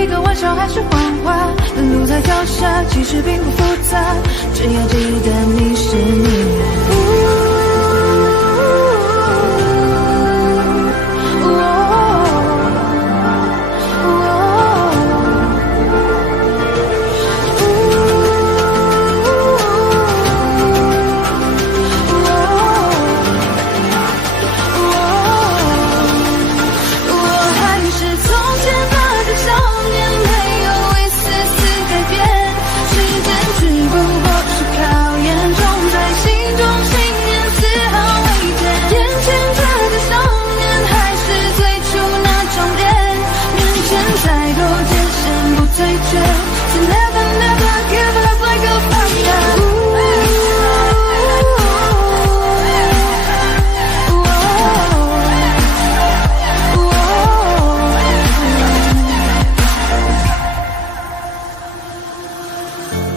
一个玩笑还是谎话，路在脚下，其实并不复杂，只要记得你是你。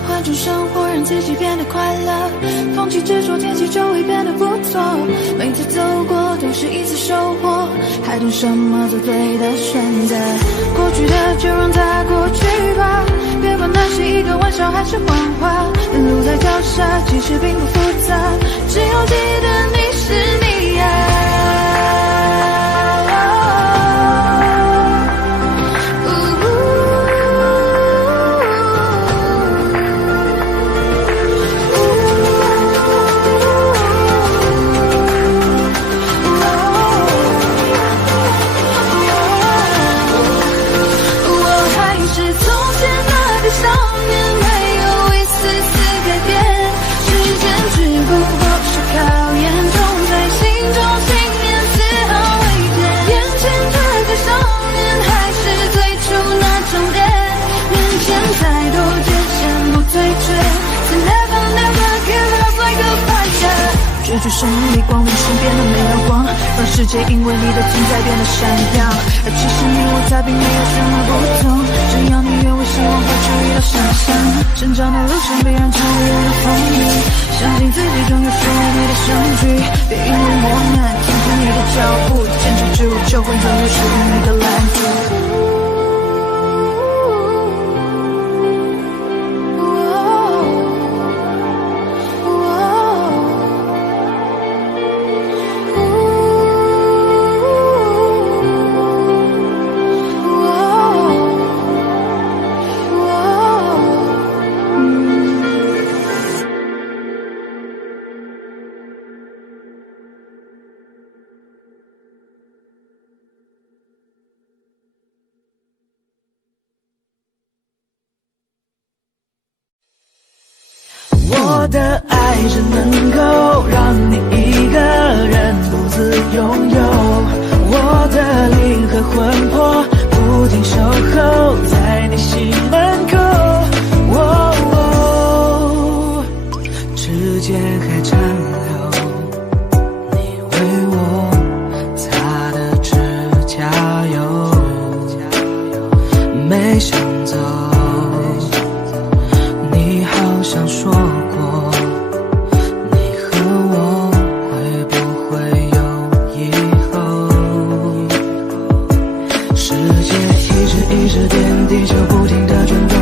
换种生活让自己变得快乐，放弃执着，天气就会变得不错。每次走过都是一次收获，还等什么做对的选择？过去的就让它过去吧，别管那是一个玩笑还是谎话。路在脚下，其实并不复杂，只要记得你是你呀。追逐胜利光，人生变得没有光，让世界因为你的存在变得闪耀。而其实你我他并没有什么不同，只要你愿为希望或去遇到想象，成长的路上必然常会有风雨，相信自己终有属于你的相聚。别因为磨难停止你的脚步，坚持之路就会拥有属于你的蓝图。我的爱只能够让你一个人独自拥有，我的灵和魂魄不停守候在你心门口。指尖还残留你为我擦的指甲油，没想走，你好像说过你和我会不会有以后。世界一直点，地球不停地转动，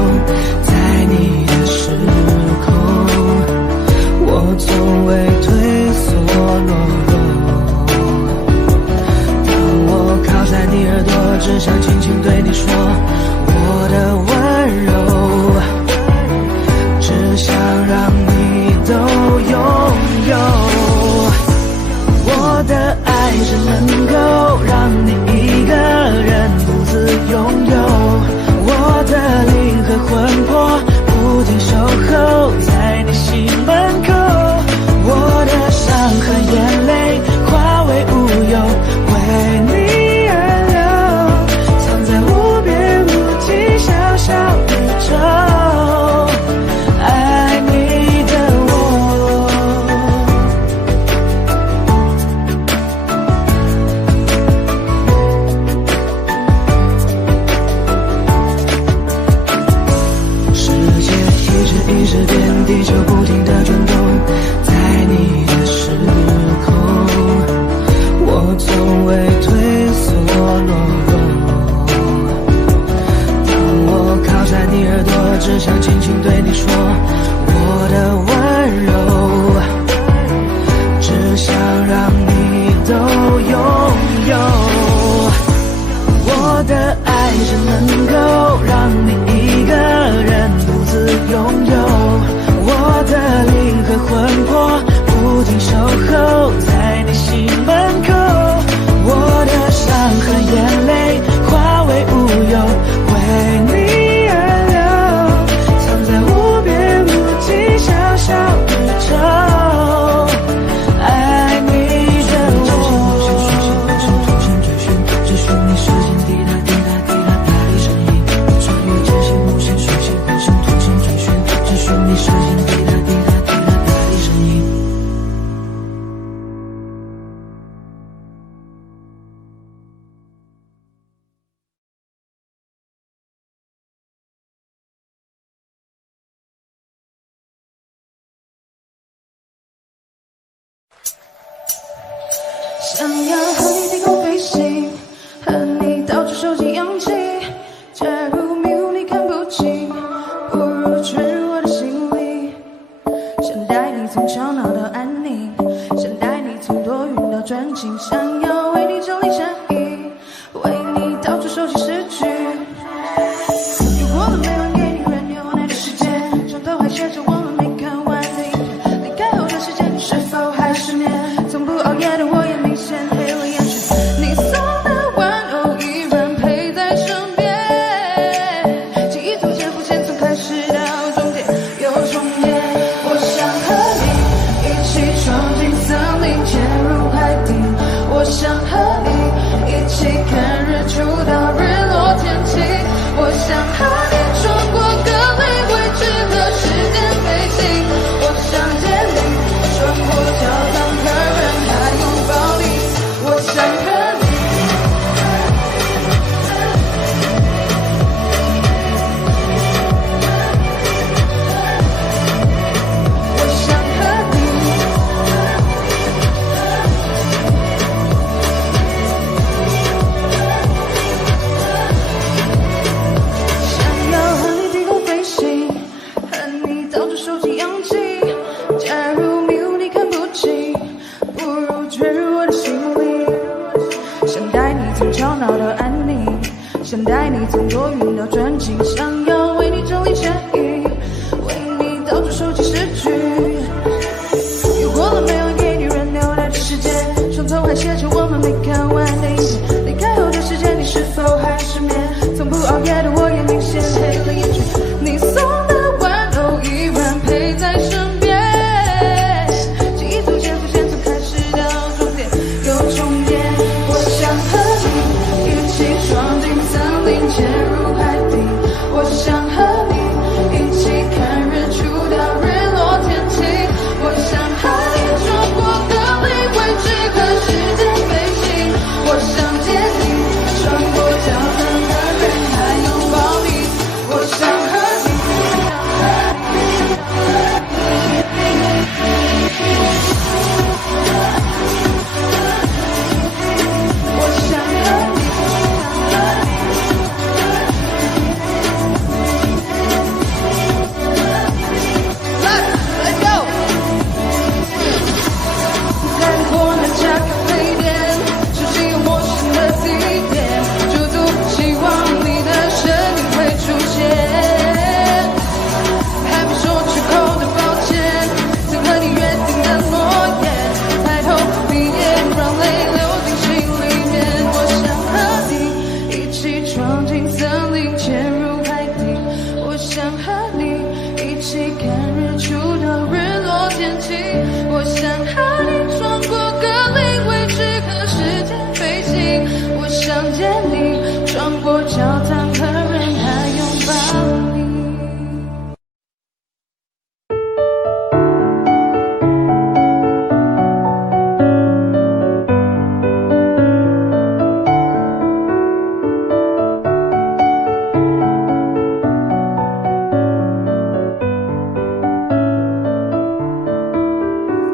在你的时空我从未退缩懦弱。当我靠在你耳朵，只想轻轻对你说我的温柔，只想让你都拥有。我的爱只能够让你一个人独自拥有，我的灵和魂魄不停守候在你心门口。我的想要和你低空飞行，和你到处收集氧气。假如迷雾你看不清，不如坠入我的心里。想带你从吵闹到安宁，想带你从多云到专情，想要为你整理衬衣，为你到处收集诗句。又过了没人给你人牛奶的时间，床头还写着我们没看完的影片。离开后的时间，你是否还失眠？从不熬夜的我也明显黑了眼圈。你送的玩偶依然陪在身边，记忆逐渐浮现，从开始到终点又重叠。我想和你一起闯进森林，潜入海底。我想和你一起看日出到日落天晴。我想和你穿过各类位置和时间飞行。我想见你，穿过教堂和人海拥抱你。我想和你，我想和你，想要和你低空飞行，和你到处收集氧气。假如迷雾你看不清，不如坠入我的心里。想带你从吵闹到安宁，想带你从多云到专情，想要为你整理衬衣，为你到处收集诗句。又过了没有给你人牛奶的时间，床头还写着我们没看完的影片。离开后的时间，你是否还失眠？从不熬夜的我也明显黑了眼圈。你送的玩偶依然陪在身边，记忆逐渐浮现，从开始到终点又重叠。我想和你一起闯进森林，潜入海底。我想和你一起看日出到日落天晴。我想和你穿过各类位置和时间飞行。我想见你，穿过教堂和人海拥抱你。我想和你，我想和你。Let's go！ 在过那家咖啡店，熟悉又陌生的地点，驻足希望你的身影会出现。还没说出口的抱歉，曾和你约定的诺言，抬头闭眼让泪流进心里面。我想和你一起闯进森林，潜入海底。我想和你一起看日出到日落天晴。我想和你穿过各类位置和时间飞行。我想见你，穿过教堂和人海拥抱你。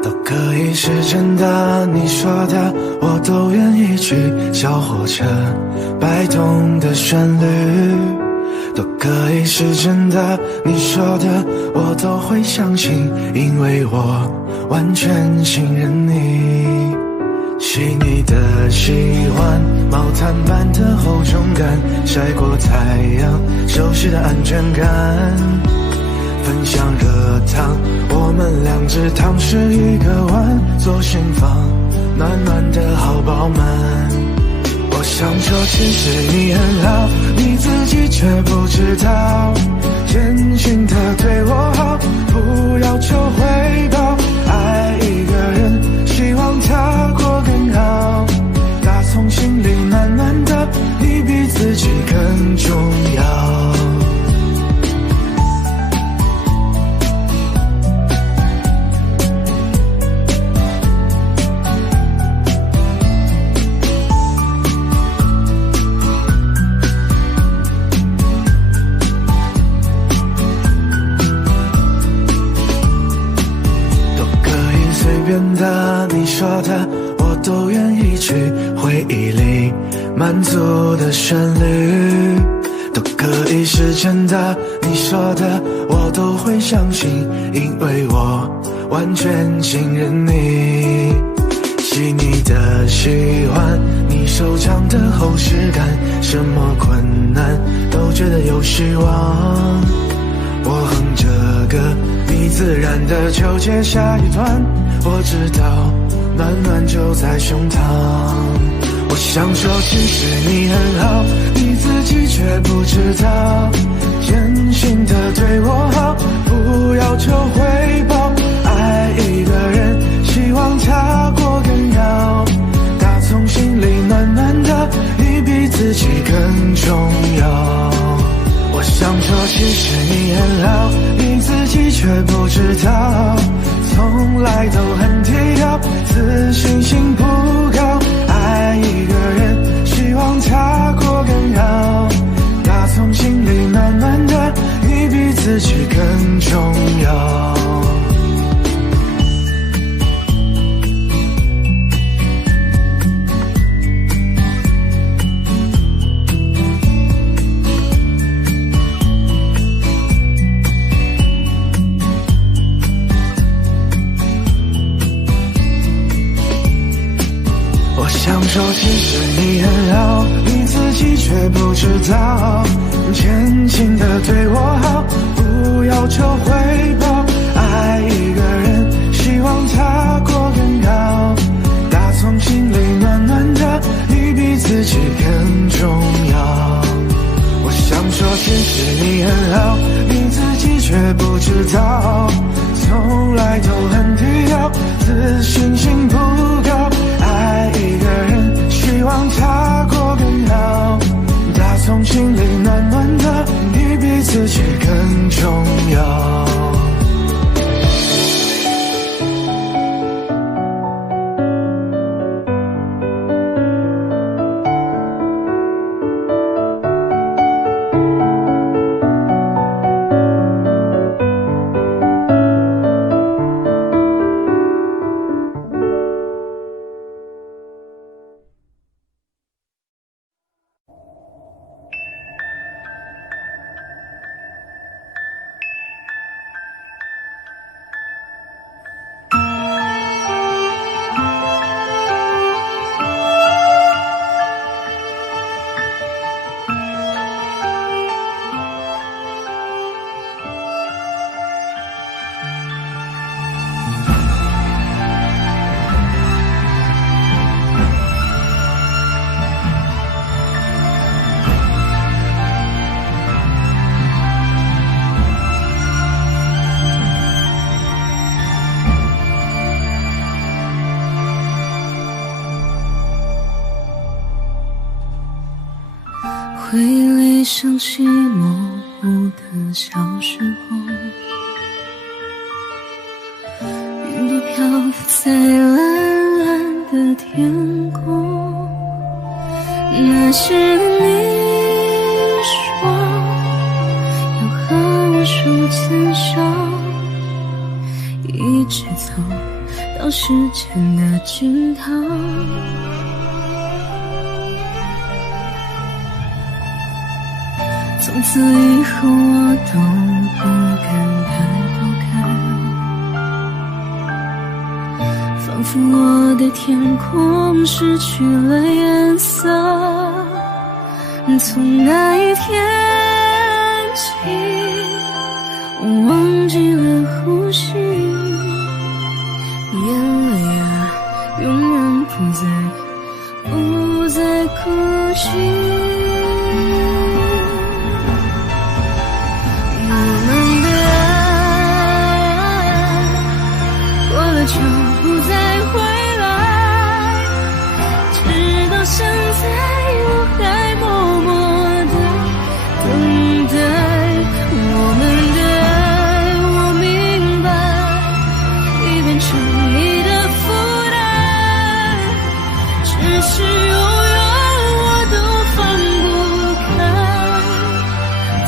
都可以是真的，你说的我都愿意去。小火车摆动的旋律，都可以是真的，你说的我都会相信，因为我完全信任你。细腻的喜欢，毛毯般的厚重感，晒过太阳，熟悉的安全感。分享热汤，我们两只汤匙一个碗，左心房暖暖的好饱满。我想说其实你很好，你自己却不知道，真心的对我好，不要求回报。爱一个人，希望他过更好，打从心里暖暖的，你比自己更重要。都愿意去回忆里满足的旋律，都可以是真的，你说的我都会相信，因为我完全信任你。细腻的喜欢你手掌的厚实感，什么困难都觉得有希望。我哼着歌，你自然的就接下一段，我知道暖暖就在胸膛。我想说其实你很好，你自己却不知道，真心的对我好，不要求回报。爱一个人，希望他过更好，打从心里暖暖的，你比自己更重要。我想说其实你很好，你自己却不知道，从来都很低调，自信心不高。爱一个人，希望他过更好，打从心里暖暖的，你比自己更重要。想说其实你很好，你自己却不知道，真心的对我好，不要求回报。爱一个人，希望他过更好，打从心里暖暖的，你比自己更重要。我想说其实你很好，你自己却不知道，从来都很低调，自信心不高。爱一个人，希望他过更好，打从心里暖暖的，你比自己更重要。回忆里想起模糊的小时候，云朵漂浮在蓝蓝的天空。那时你说要和我手牵手，一直走到时间的尽头。从此以后我都不敢抬头看，仿佛我的天空失去了颜色。从那一天起，我忘记了呼吸，眼泪啊永远不再哭泣。就不再回来，直到现在我还默默地等待我们的爱。我明白已变成你的负担，只是永远我都放不开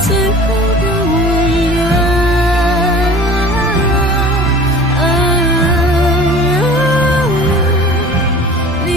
最后的温暖。你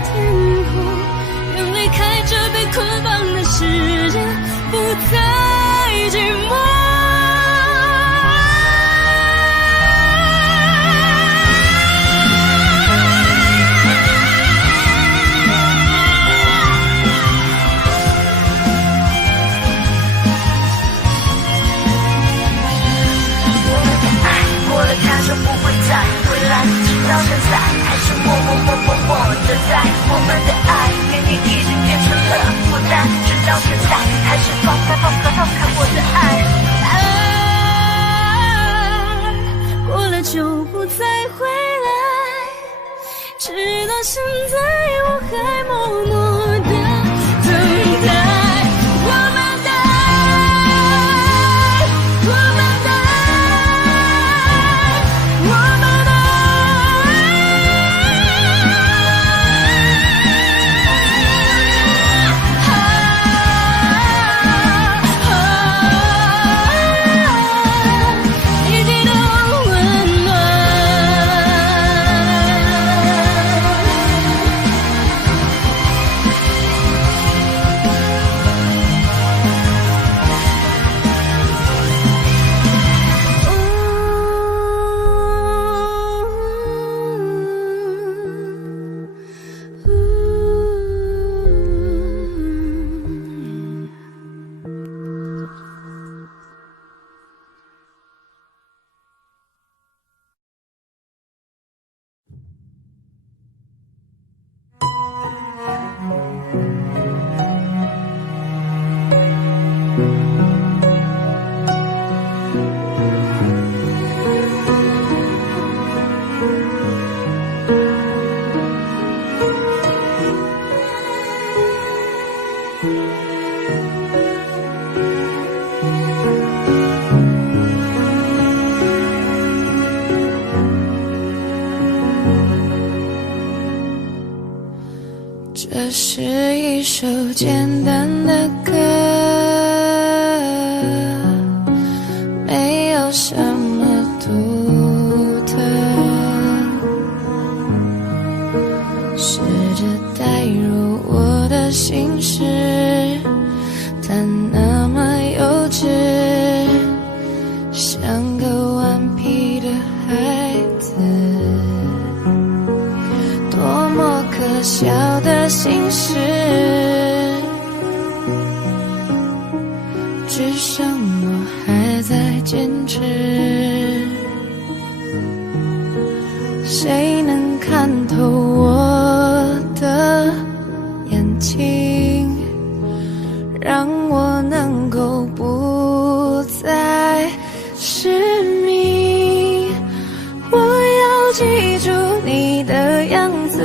天空，愿离开这被捆绑的世界，不再寂寞。就不会再回来，直到现在还是默的在。我们的爱明明已经变成了负担，直到现在还是放开我的爱。过了就不再回来，直到现在我还默默的等待。这是一首简单的歌，没有什么独特，试着带入我的心事，但那么幼稚，像个顽皮的孩子，多么可笑的心事，只剩我还在坚持。谁能看透我的眼睛，让我能够不再失明？我要记住你的样子，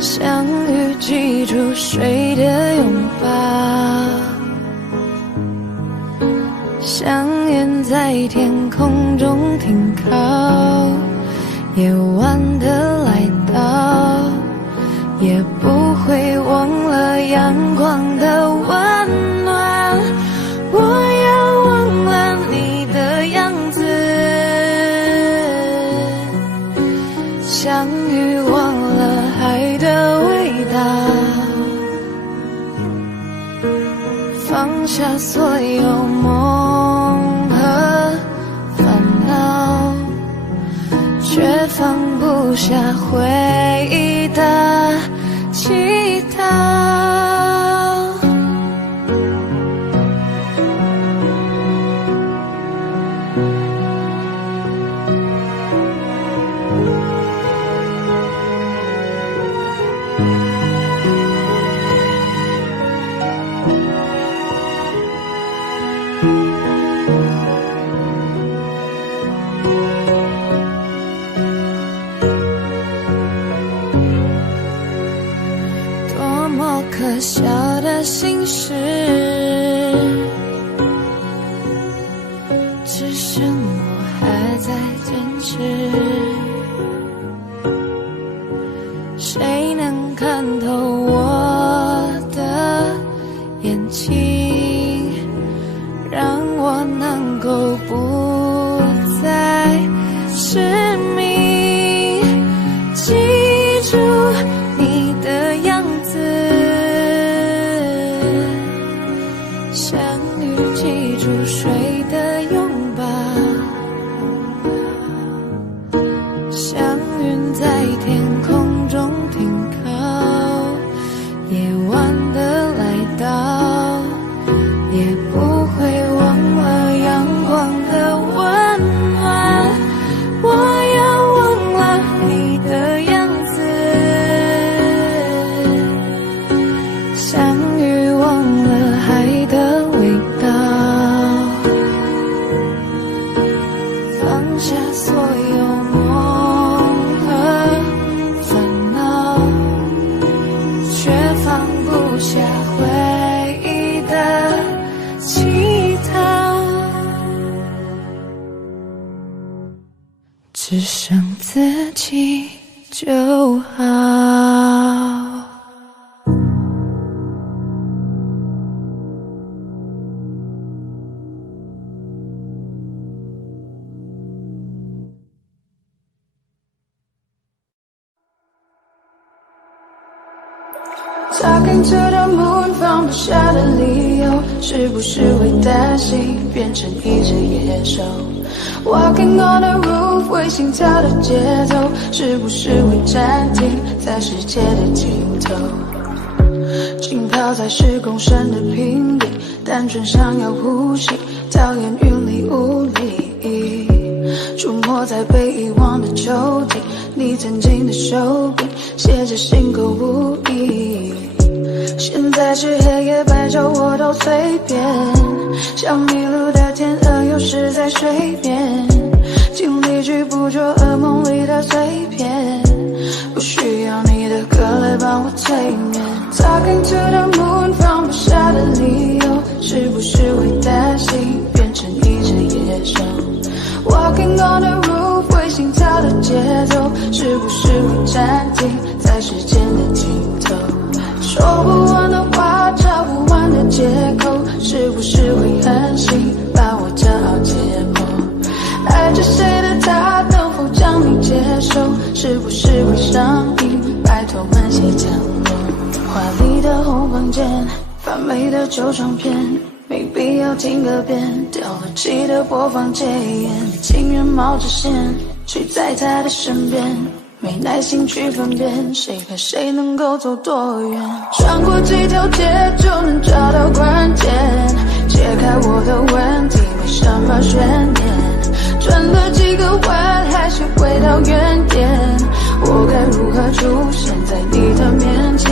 像雨记住水的拥抱，像云在天空中停靠，夜晚的来到，也不会忘了阳光的温暖。我要忘了你的样子，像鱼忘了海的味道，放下所有梦和烦恼，却放不下回忆的乞讨。多么可笑的心事，只剩我还在坚持。谁能看透我的眼睛，让我能够不再失明？起就好。Talking to the moon， 放不下的理由，是不是会担心变成一只野兽 ？Walking on the roof， 为心跳的节奏，是不是会暂停在世界的尽头？浸泡在10公升的瓶底，单纯想要呼吸，讨厌云里雾里。出没在被遗忘的抽屉，你曾经的手笔，写着心口无意。现在是黑夜白昼我都随便，像迷路的天鹅有时在水面，尽力去捕捉噩梦里的碎片，不需要你的歌来帮我催眠。Talking to the moon， 放不下的理由，是不是会担心变成一只野兽？ Walking on the roof， 为心跳的节奏，是不是会暂停在时间的尽头？说不完的话，找不完的借口，是不是会狠心把我骄傲解剖？爱着谁的他，能否将你接受？是不是会上瘾？拜托慢些降落。华丽的红房间，发霉的旧唱片。 没必要听个遍，掉了漆的播放戒烟，情愿冒着险睡在他的身边，没耐心去分辨谁和谁能够走多远。穿过几条街就能找到关键，解开我的问题没什么悬念，转了几个弯还是回到原点，我该如何出现在你的面前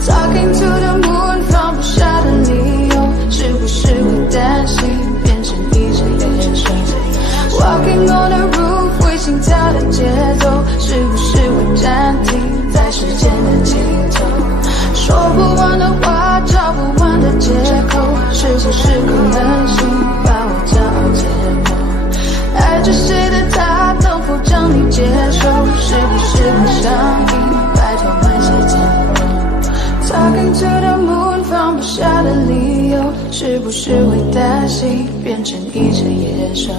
？Talking to the moon， 放不下的理由。 是不是会担心变成一只野兽 ？Walking on the roof， 为心跳的节奏，是不是会暂停在时间的尽头？说不完的话，找不完的借口，是不是会狠心把我骄傲解剖？爱着谁的他，能否将你接受？是不是会上瘾？拜托慢些降落。Talking to the moon， 放不下的理由。 是不是会担心变成一只野兽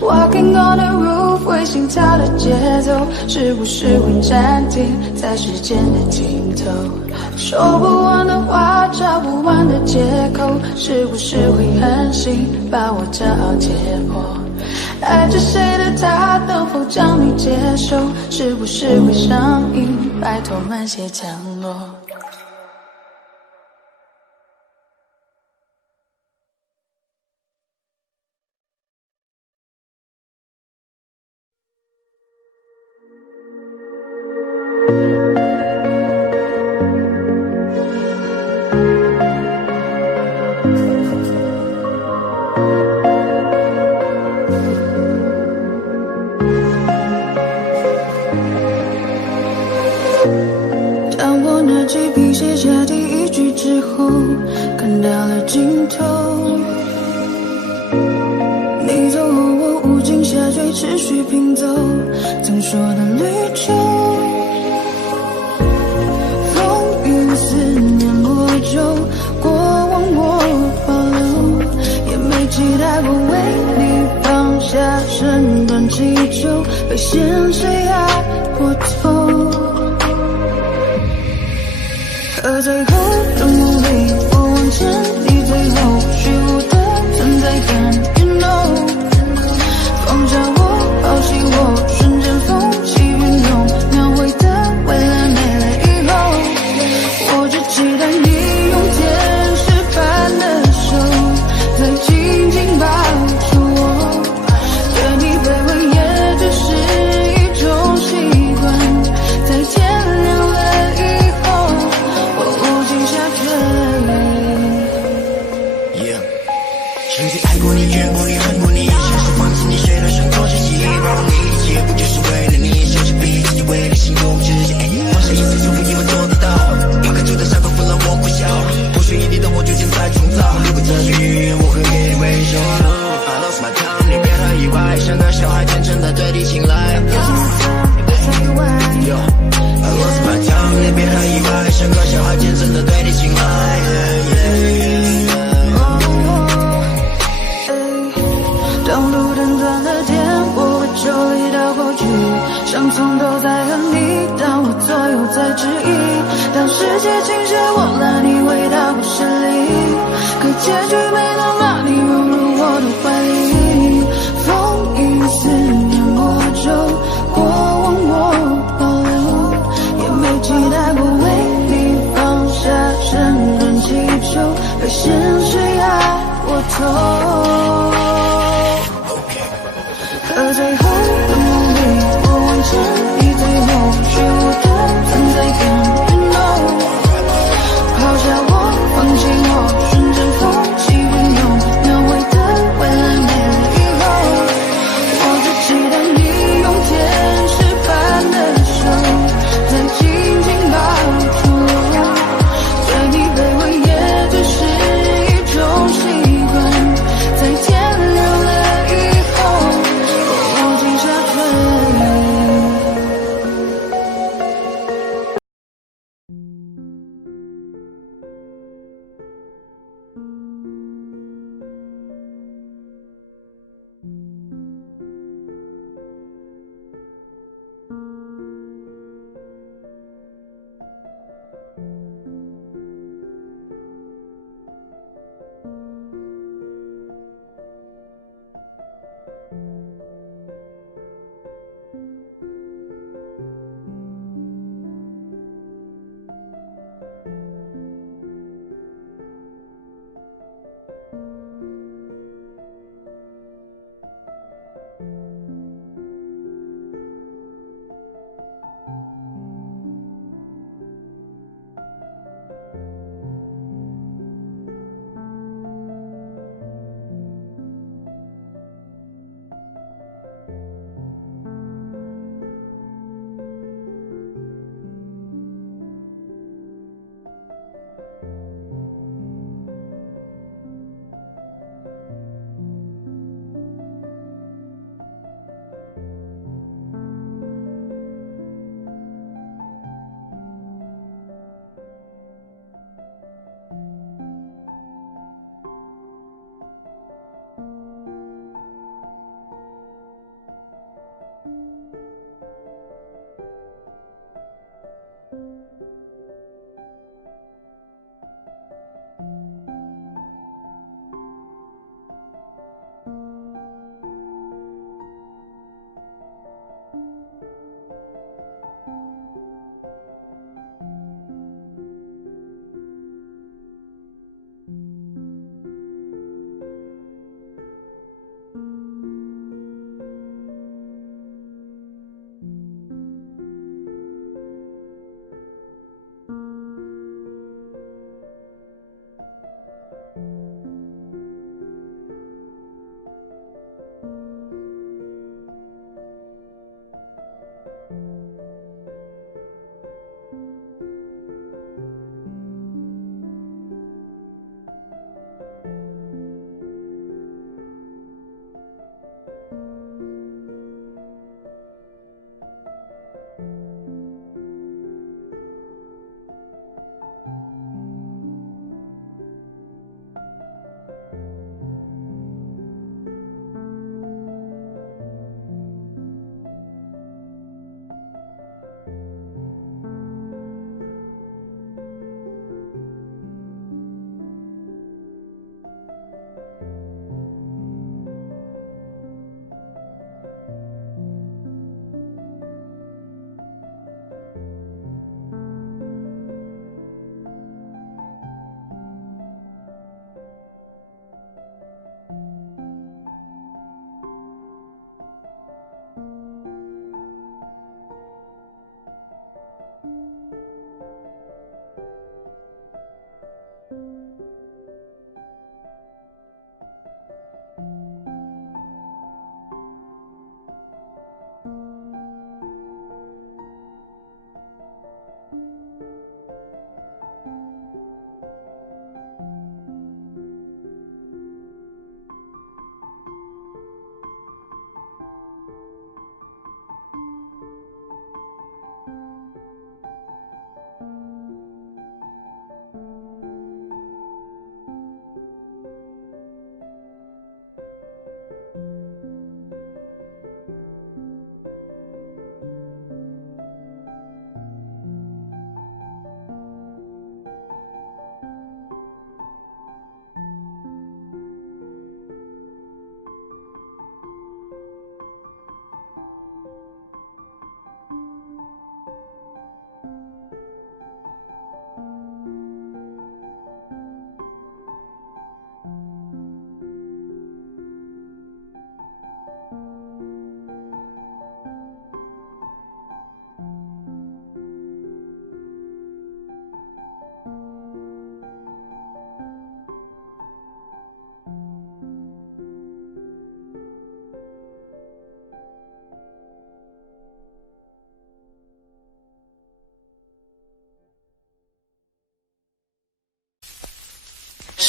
？Walking on the roof， 为心跳的节奏，是不是会暂停在时间的尽头？说不完的话，找不完的借口，是不是会狠心把我骄傲解剖？爱着谁的他，能否将你接受？是不是会上瘾？拜托慢些降落。 当我拿起笔写下第一句之后，看到了尽头。你走后，我无尽下坠，持续拼凑曾说的旅程。风雨思念魔咒，过往我保留，也没期待过为你放下身段祈求，被现实压过头。 而最后的努力，我往前，你最后虚无的存在感 ，You know， 放下我，抛弃我，瞬间风起云涌，描绘的未来没了以后，我只期待你用天使般的手，再紧紧抱住我，对你卑微也只是一种习惯，在天亮了以后。 我无尽质疑。当世界倾斜，我拉你回到故事里，可结局没能把你融入我的怀里。风雨思念魔咒，过往我保留，也没期待过为你放下整段祈求，被现实压过头。可最后的努力，我完成你最后虚无的存在感。抛下我，放弃我，瞬间风起云涌，描绘的未来没了以后。我只期待你用天使般的手，再紧紧抱住我。对你卑微也只是一种习惯。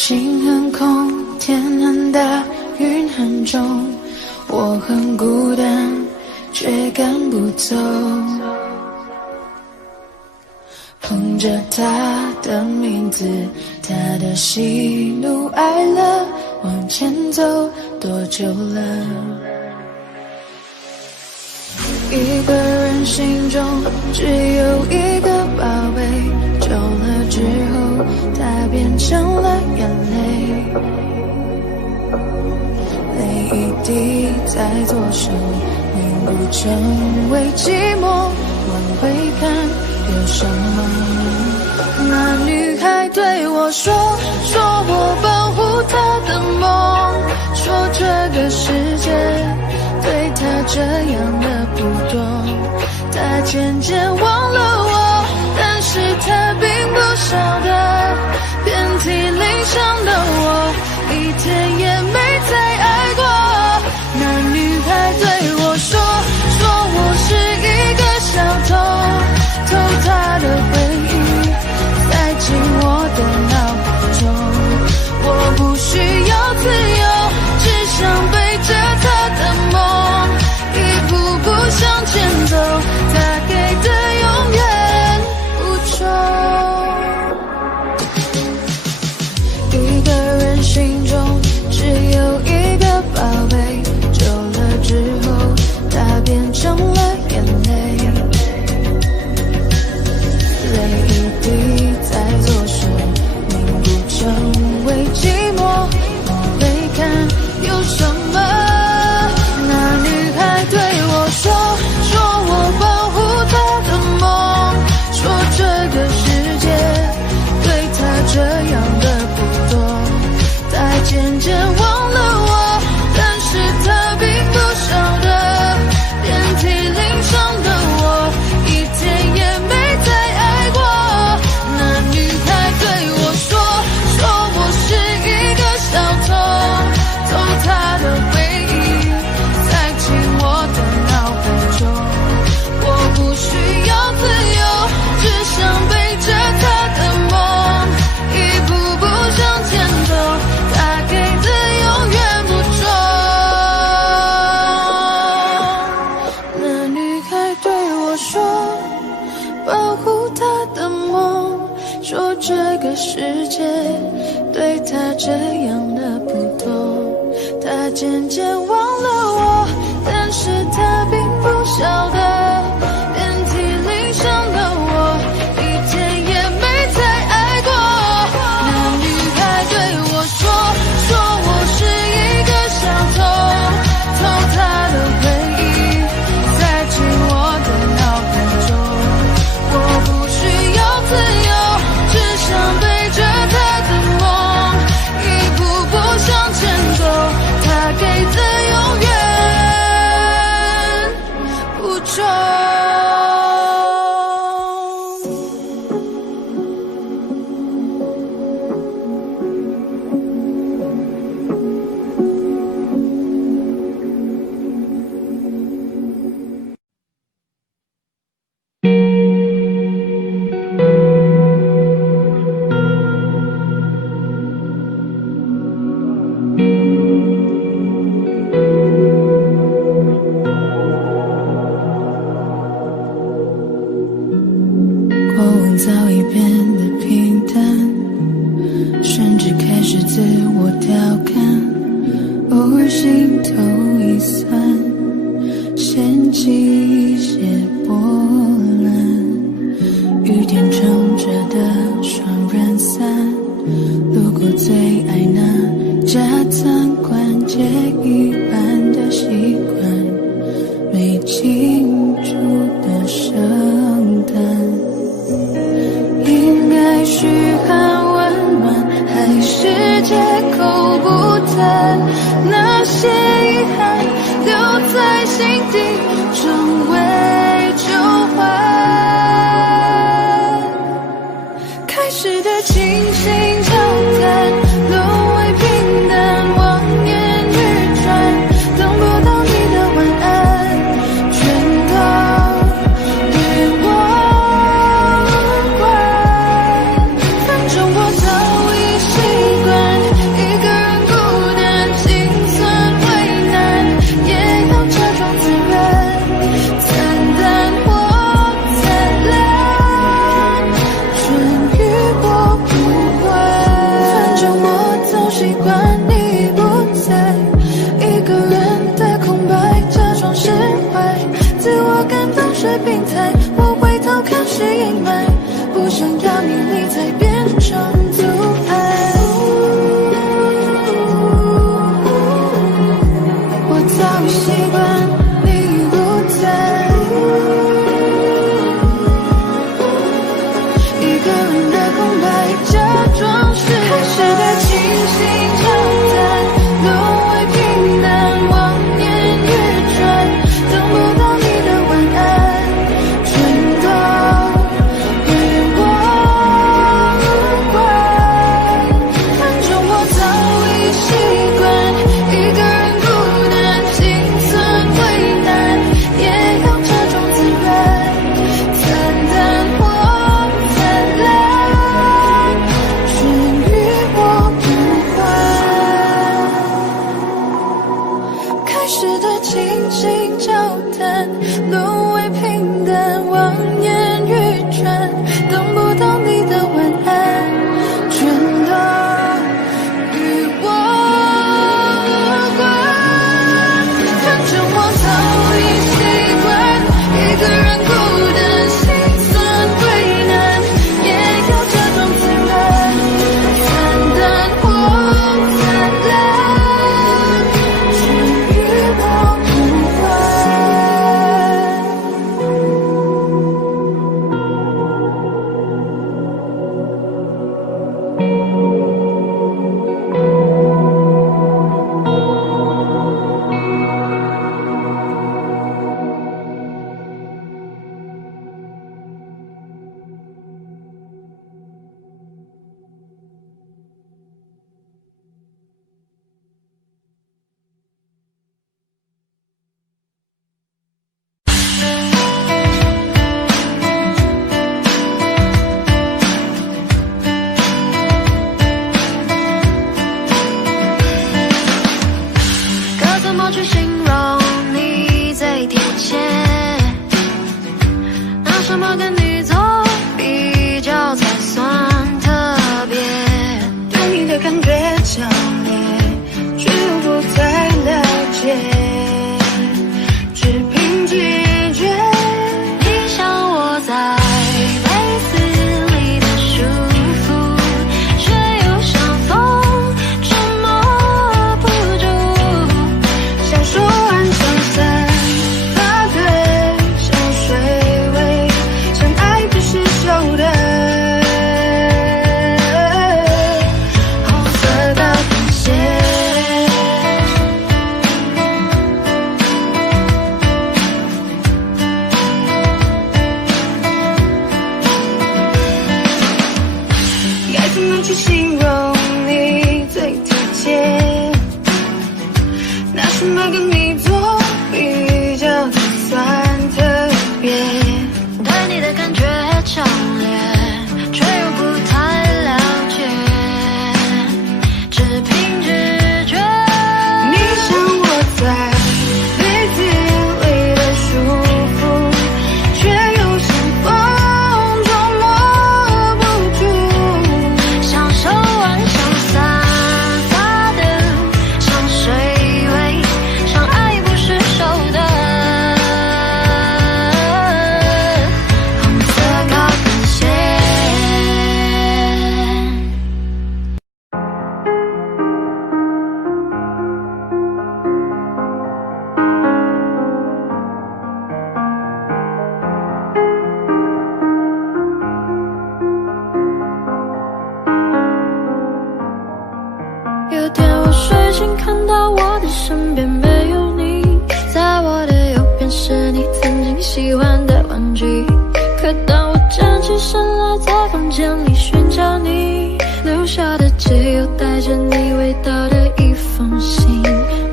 心很空，天很大，云很重，我很孤单，却赶不走。捧着他的名字，他的喜怒哀乐，往前走多久了？一个人心中只有一个宝贝，久了之后，它变成了眼泪，泪一滴在左手凝固成为寂寞，往回看有什么？那女孩对我说我保护她的梦，说这个世界对她这样的不多，她渐渐忘了我，但是她并不晓得，遍体鳞伤的我，一天也没再爱过。那女孩对我说我是一个小偷，偷她的回忆，塞进我的脑海中。我不需要自由，只想背着她的梦，一步步向前走，她给的永远不重。一个人心中只有一个宝贝，久了之后，它变成了眼泪，泪一滴在左手凝固成为寂寞，往回看有什么？那女孩对我说我保护她的梦，说这个世界对她这样的不多，她渐渐忘了我，但是她并不晓得，遍体鳞伤的我，一天也没再爱过。那女孩对我说我是一个小偷，偷她的回忆，塞进我的脑海中。我不需要自由，只想背着她的梦，一步步向前走，她给的永远不重。那女孩对我说保护她的梦，说这个世界对她这样的不多，她渐渐忘了我，但是她并不晓得，遍体鳞伤的我，一天也没再爱过。那女孩对我说我是一个小偷，偷她的回忆，塞进我的脑海中。我不需要自由，只想背着她的梦，一步步向前走，她给的永远不重。过往早已变得平淡，甚至开始自我调侃，偶尔心头一酸，掀起一些波澜。雨天撑着的双人伞，路过最爱那家餐馆，借一半的习惯，没庆祝的圣诞。应该嘘寒问暖，还是借口不谈？那些遗憾留在心底，成为旧欢。开始的倾心交谈，沦为平淡，望眼欲穿，等不到你的晚安，全都别忘关。反正我早已习惯么跟你做比较才算特别？对你的感觉强烈，却又不太了解，只凭直觉。你像我在被子里的舒服，却又像风捉摸不住，像说完像散发的像水味，像爱不释手的红色高跟鞋。该怎么去形容你最贴切？拿什么跟你做比较才算特别？对你的感觉强烈，却又不太了解，只凭直觉。你像我在被子里的舒服，却又像风捉摸不住，像手腕像散发的像水味，像爱不释手的红色高跟鞋。有天我睡醒，看到我的身边没有你，在我的右边是你曾经喜欢的玩具。可当我站起身来，在房间里寻找你留下的，只有带着你味道的一封信。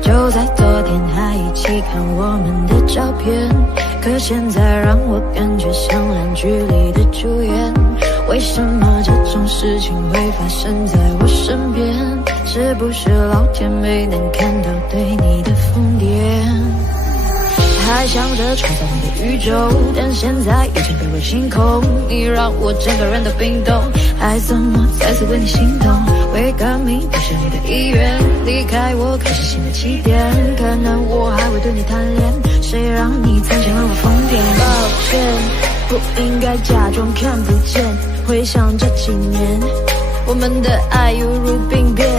就在昨天还一起看我们的照片，可现在让我感觉像烂剧里的主演。为什么这种事情会发生在我身边？是不是老天没能看到对你的疯癫？还想着创造你的宇宙，但现在已经被我清空。你让我整个人都冰冻，还怎么再次为你心动？为革命不是你的意愿，离开我开始新的起点。可能我还会对你贪恋，谁让你曾经让我疯癫？抱歉，不应该假装看不见。回想这几年，我们的爱犹如病变，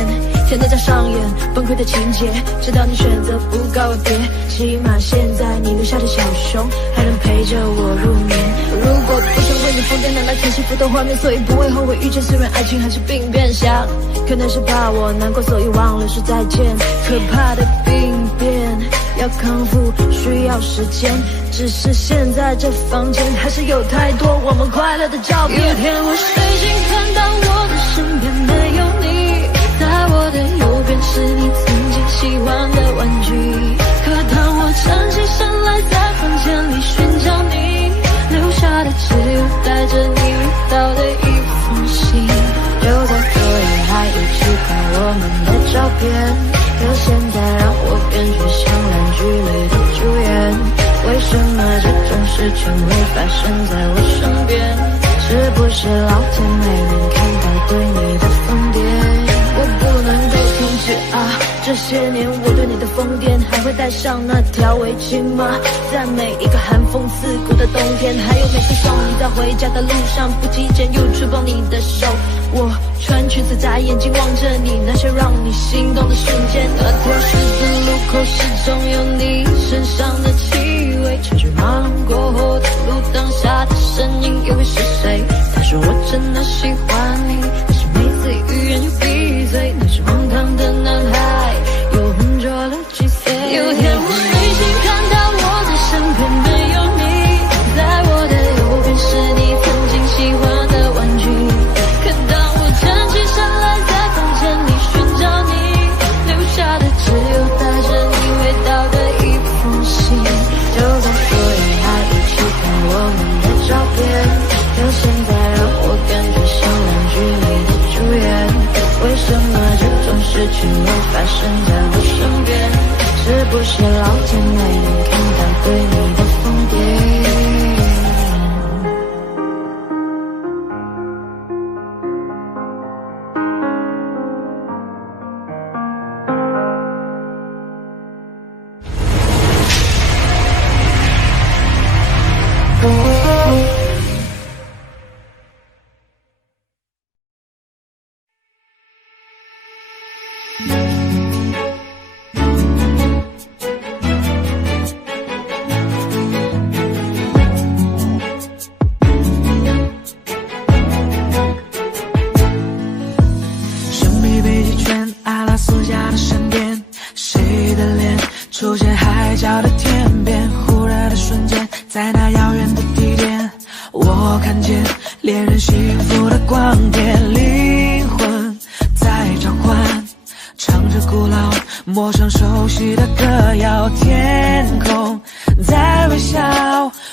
天天在上演崩溃的情节，直到你选择不告而别。起码现在你留下的小熊还能陪着我入眠。如果不想为你疯癫，难道前幸福的画面？所以不会后悔遇见，虽然爱情还是病变。想可能是怕我难过，所以忘了说再见。可怕的病变要康复需要时间，只是现在这房间还是有太多我们快乐的照片。有天我睡醒，看到我的身边没有你，在我的右边是你曾经喜欢的玩具。可当我站起身来，在房间里寻找你留下的，只有带着你味道的一封信。就在昨夜还一起看我们的照片，可现在让我变成像烂剧里的主演。为什么这种事情会发生在我身边？是不是老天没能看到对你的疯癫？我不能够停止啊！这些年我对你的疯癫，还会带上那条围巾吗？在每一个寒风刺骨的冬天，还有每次送你在回家的路上，不经意间又触碰你的手。我穿裙子在眼睛望着你，那些让你心动的瞬间。那条十字路口始终有你身上的气味，车水马龙过后的路，当下的身影又会是谁？他说我真的喜欢你，可是每次欲言又闭嘴，那是荒唐的男孩，又浑浊了几岁。有天我睡醒，看到我的身边没有你，在我的右边是你曾经喜欢的玩具。可当我站起身来，在房间里寻找你留下的，只有带着你味道的一封信。就在昨夜还一起看我们的照片，可现在让我感觉像烂剧里的主演。为什么这种事情会发生在我身边？是不是老天没能看到对你的疯癫？光点，灵魂在召唤，唱着古老陌生熟悉的歌谣，天空在微笑，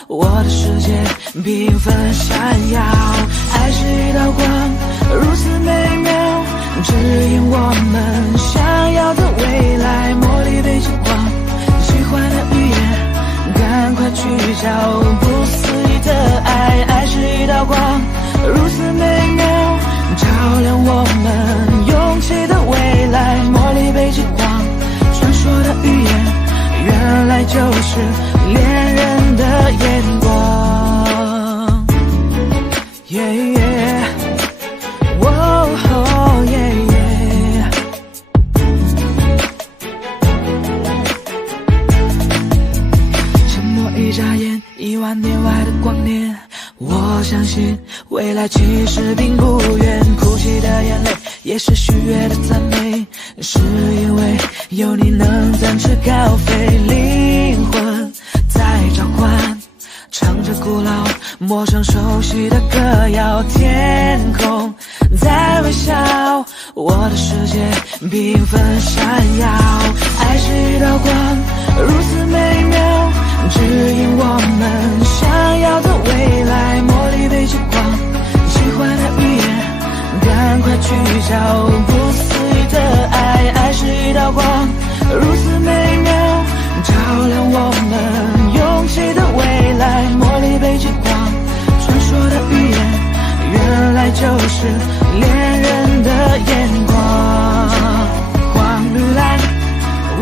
我的世界缤纷闪耀。爱是一道光，如此美妙，指引我们想要的未来。茉莉被金黄，喜欢的语言，赶快去找不思议的爱。爱是一道光，如此美妙，照亮我们勇气的未来。茉莉被金黄，传说的语言，原来就是恋人的眼光。Yeah, yeah. Whoa, oh, yeah, yeah. 沉默一眨眼，10000年外的光年，我相信未来其实并不远。哭泣的眼泪也是喜悦的赞美，是因为有你能展翅高飞。灵魂在召唤，唱着古老陌生熟悉的歌谣，天空在微笑，我的世界缤纷闪耀。爱是一道光，如此美妙，指引我们想要的未来。茉莉被金黄，喜欢的语言，赶快去找不思议的爱。爱是一道光，如此美妙，照亮我们勇气的未来。茉莉被金黄，传说的语言，原来就是恋人的眼光。黄绿蓝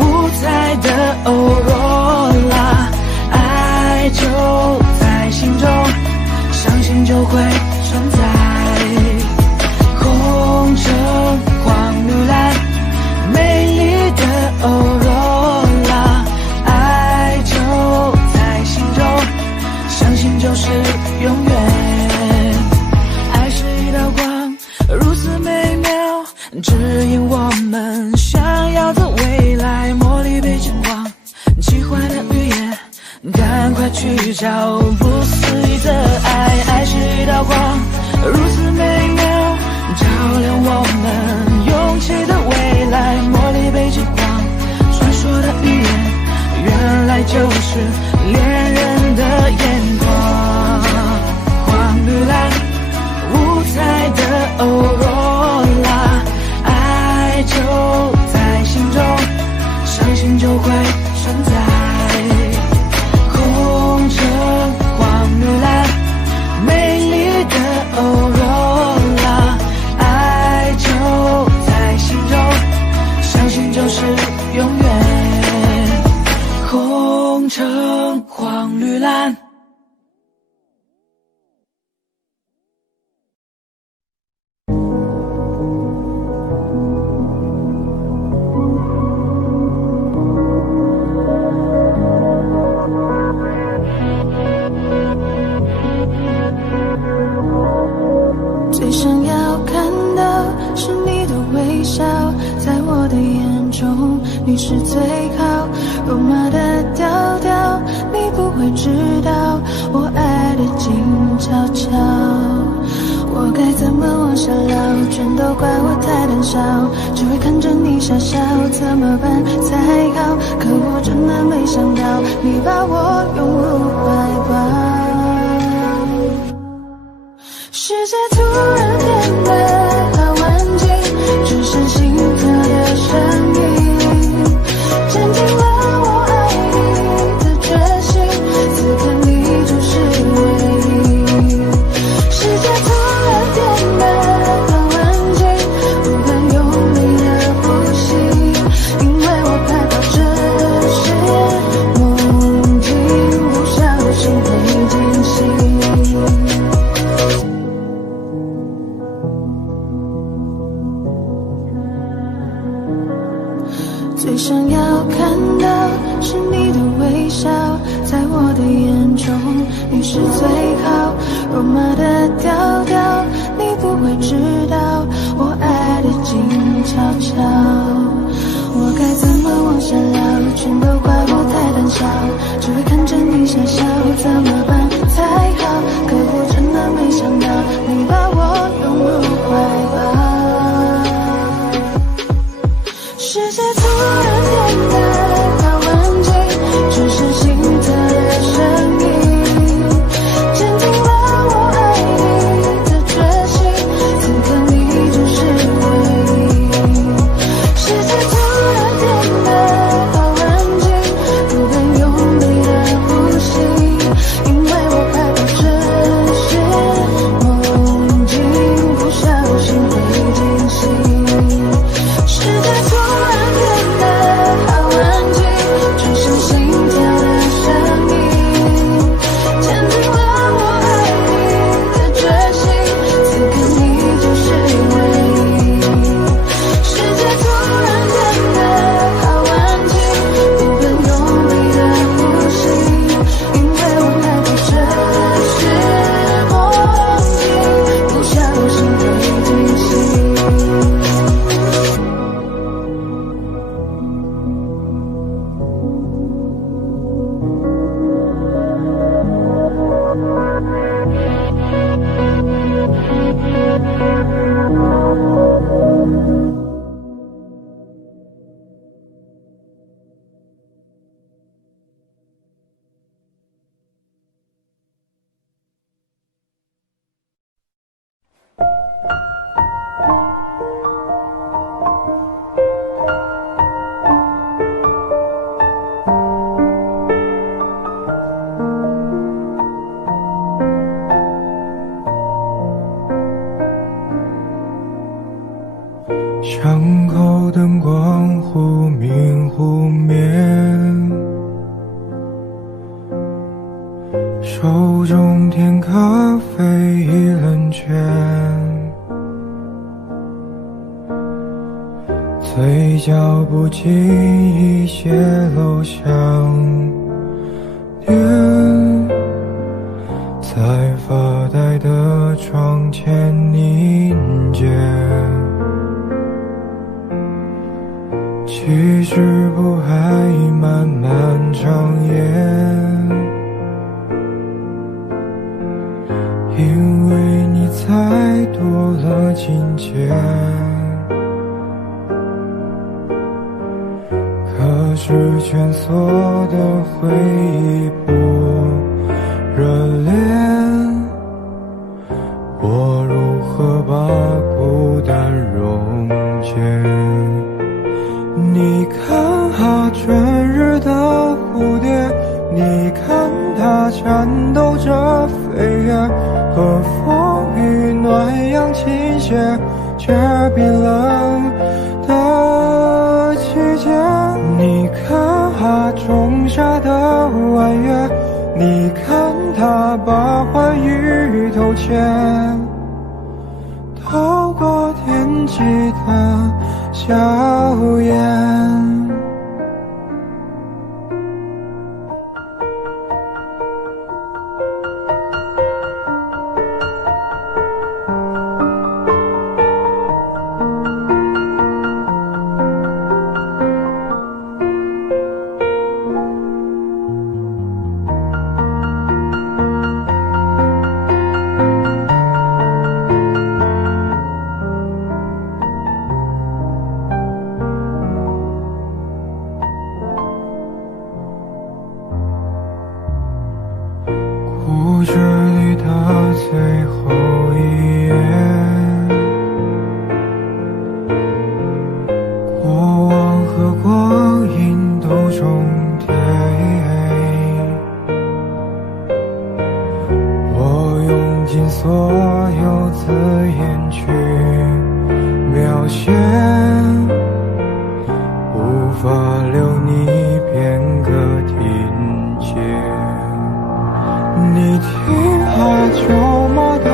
五彩的欧若拉，爱就在心中，相信就会存在。红橙黄绿蓝，美丽的欧若拉，爱就在心中，相信就是永远。爱是一道光，如此美妙，指引我们想要的未来。茉莉被金黄，奇幻的语言，赶快去找不思议的爱。爱是一道光，如此美妙，照亮我们勇气的未来。茉莉被金黄，传说的语言，原来就是恋人的眼光。黄绿蓝五彩的欧若拉，爱就在心中，相信就会存在。红橙黄绿蓝，美丽的欧若拉，爱就在心中，相信就是永远。红橙黄绿蓝。最想要看到是你的微笑，在我的眼中你是最好。肉麻的调调，你不会知道我爱的静悄悄。我该怎么往下聊？全都怪我太胆小，只会看着你傻笑，怎么办才好？可我真的没想到，你把我拥入怀抱。世界突然变得好安静，只剩心跳的声音，坚定了我爱你的决心，此刻你就是唯一。世界突然变得好安静，不敢用力的呼吸，因为我怕到这是梦境，不小心会惊醒。最想要看到是你的微笑，在我的眼中你是最好。肉麻的调调，你不会知道我爱的静悄悄。我该怎么往下聊？全都怪我太胆小，只会看着你傻笑，怎么办才好？可我真的没想到，你把我拥入巷口灯光忽明忽灭，手中添咖啡已冷却，嘴角不经意泄露香甜，在发呆的窗前凝结。其实不还漫漫长夜，因为你才多了情节。可是蜷缩的回忆不热恋，我如何把孤单溶解？你看啊，春日的蝴蝶，你看它颤抖着飞跃，和风与暖阳倾斜，却冰冷的季节。你看啊，仲夏的弯月，你看它把欢愉偷窃，透过天际的硝烟。故事里的最后一页，过往和光阴都重叠，我用尽所有字眼去描写，无法留你片刻停歇。你听啊，秋末的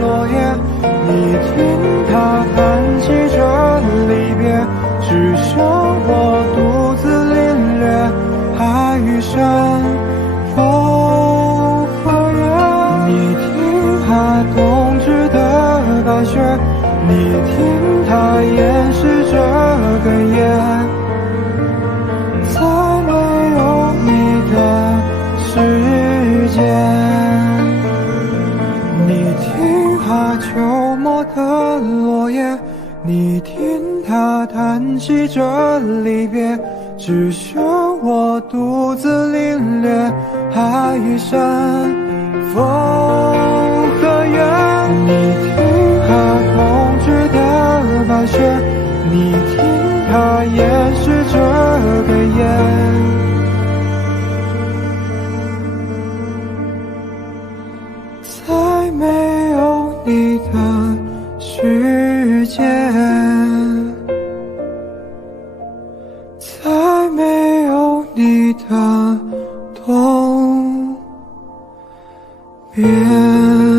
落叶，你听它弹起着离别，只剩我独自领略爱与生风和月。你听啊，冬至的白雪，你听它掩饰着哽咽，在没有你的世界。你听啊，秋末的落叶，你听它叹息着离别，只剩我独自领略爱与生风和月。你听啊，冬至的白雪，你听它掩饰着哽咽，在没有你的世界，在没有你的东边。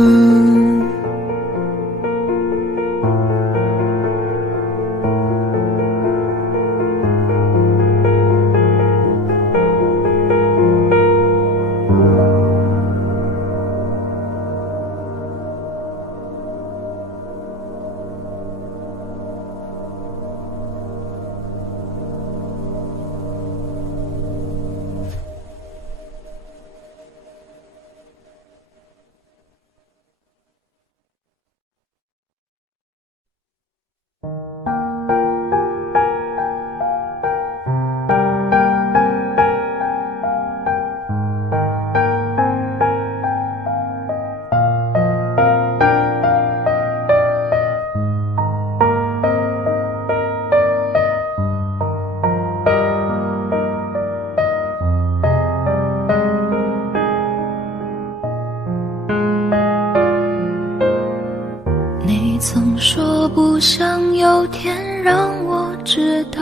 曾说不想有天让我知道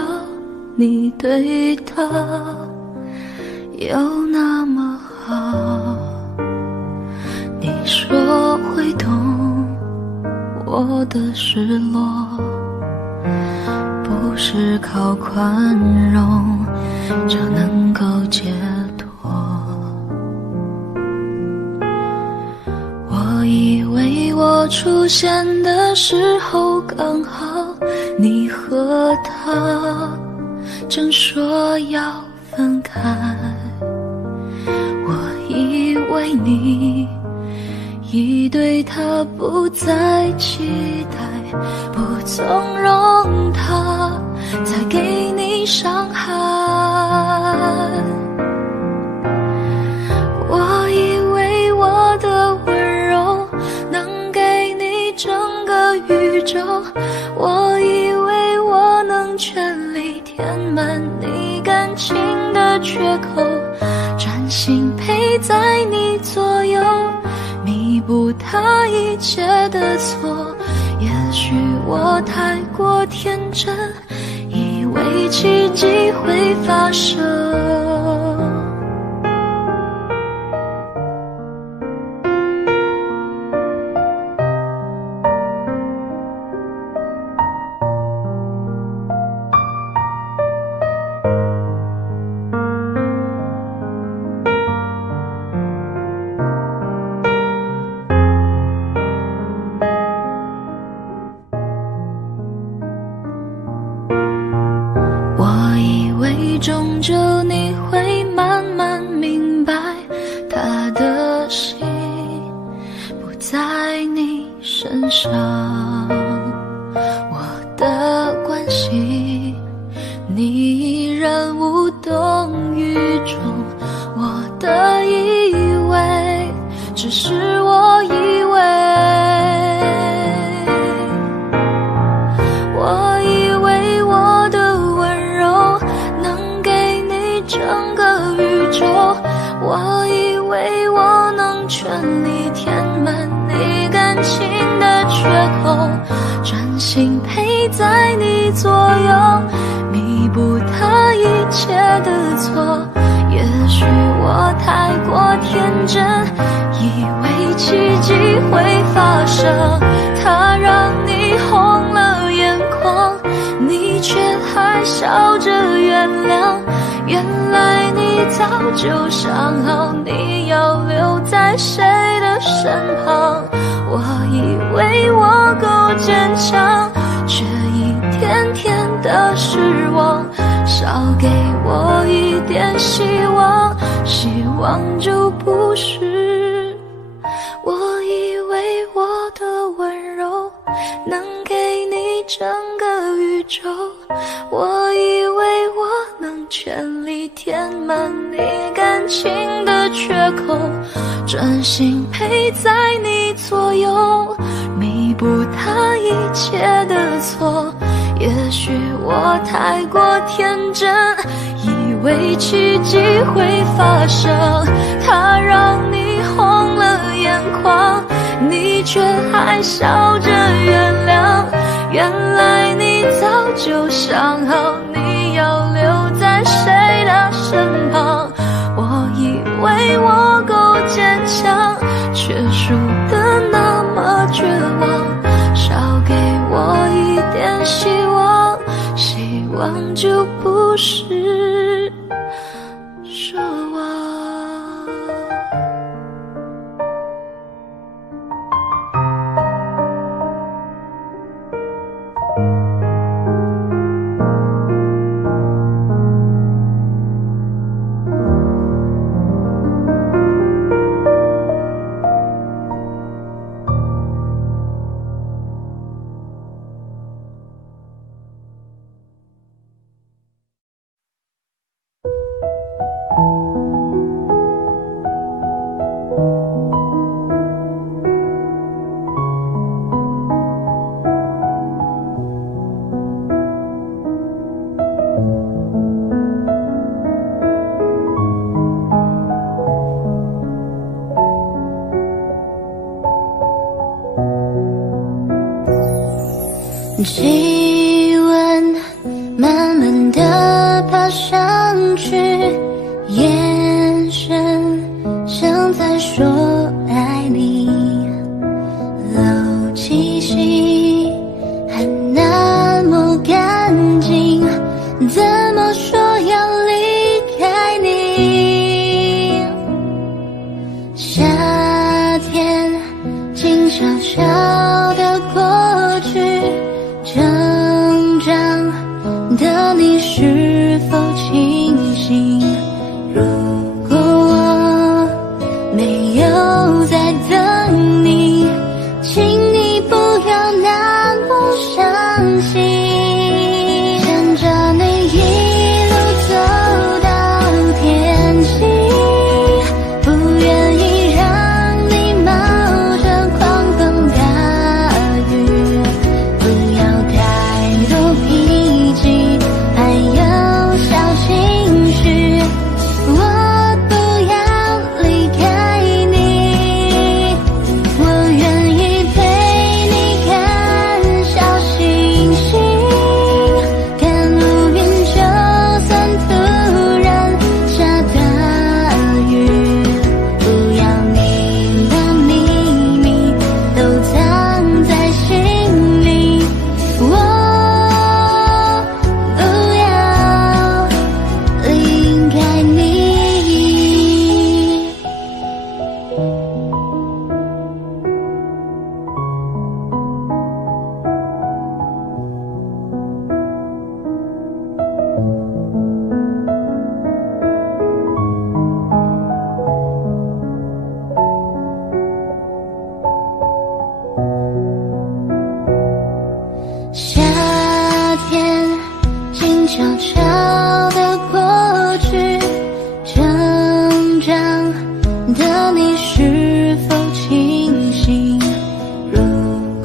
你对他有那么好，你说会懂我的失落，不是靠宽容就能够解脱。我以为我出现的时候刚好你和他正说要分开，我以为你已对他不再期待，不纵容他再给你伤害。我以为我的温柔能给你整个宇宙，我以为我能全力填满你感情的缺口，专心陪在你左右，弥补他一切的错。也许我太过天真，以为奇迹会发生。终究你会慢慢明白，他的心不在你身上，我的关心你依然无动于衷，我的以为只是我以为，我以为我的温柔能给你整个宇宙，我以为我能全力填满你感情的缺口，专心陪在你左右，弥补他一切的错。也许我太过天真，以为奇迹会发生，他让你红了眼眶，你却还笑着原谅。原来你早就想好你要留在谁的身旁，我以为我够坚强，却一天天的失望，少给我一点希望，希望就不是。我以为我的温柔能给你整个宇宙，我以为我能全力填满你感情的缺口，专心陪在你左右，弥补他一切的错。也许我太过天真，以为奇迹会发生，他让你红了眼眶，你却还笑着原谅。原来你早就想好你要留在谁的身旁，我以为我够坚强，却输得那么绝望，少给我一点希望，希望就不是奢望。气温慢慢地爬上去，眼神像在说爱你，漏气息还那么干净，怎么说要离开你？夏天静悄悄地过去，成长的你是否清醒？如果我没有在等你，请你不要那么伤心。牵着你一路走到天晴，不愿意让你冒着狂风大雨，不要太多脾气，还有小情绪。我不要离开你，我愿意陪你看小星星，看乌云，就算突然下大雨，不要你的秘密都藏在心里，我不要离开你。夏天静悄悄地过去，成长的你是否清醒？如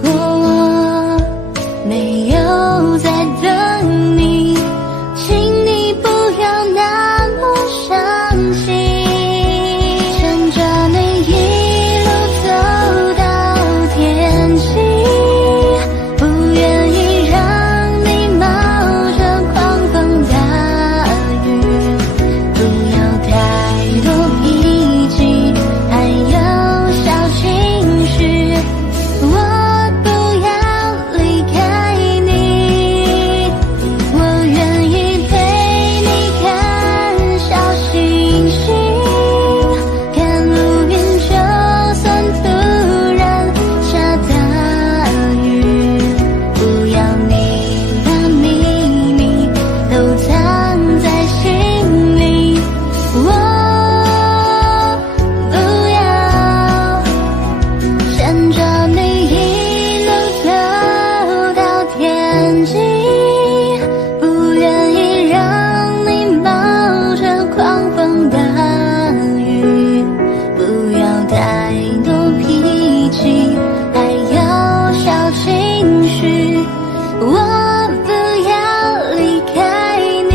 果我没有在等你，请你不要那么伤心。牵着你一路走到天晴，不愿意让你冒着狂风大雨，不要太多脾气，还有小情绪。我不要离开你，我愿意陪你看小星星，看乌云，就算突然下大雨，不要你的秘密都藏在心里，我不要牵着你一路走到天晴，不愿意让你冒着狂风大雨，不要太多脾气，还有小情绪。我不要离开你，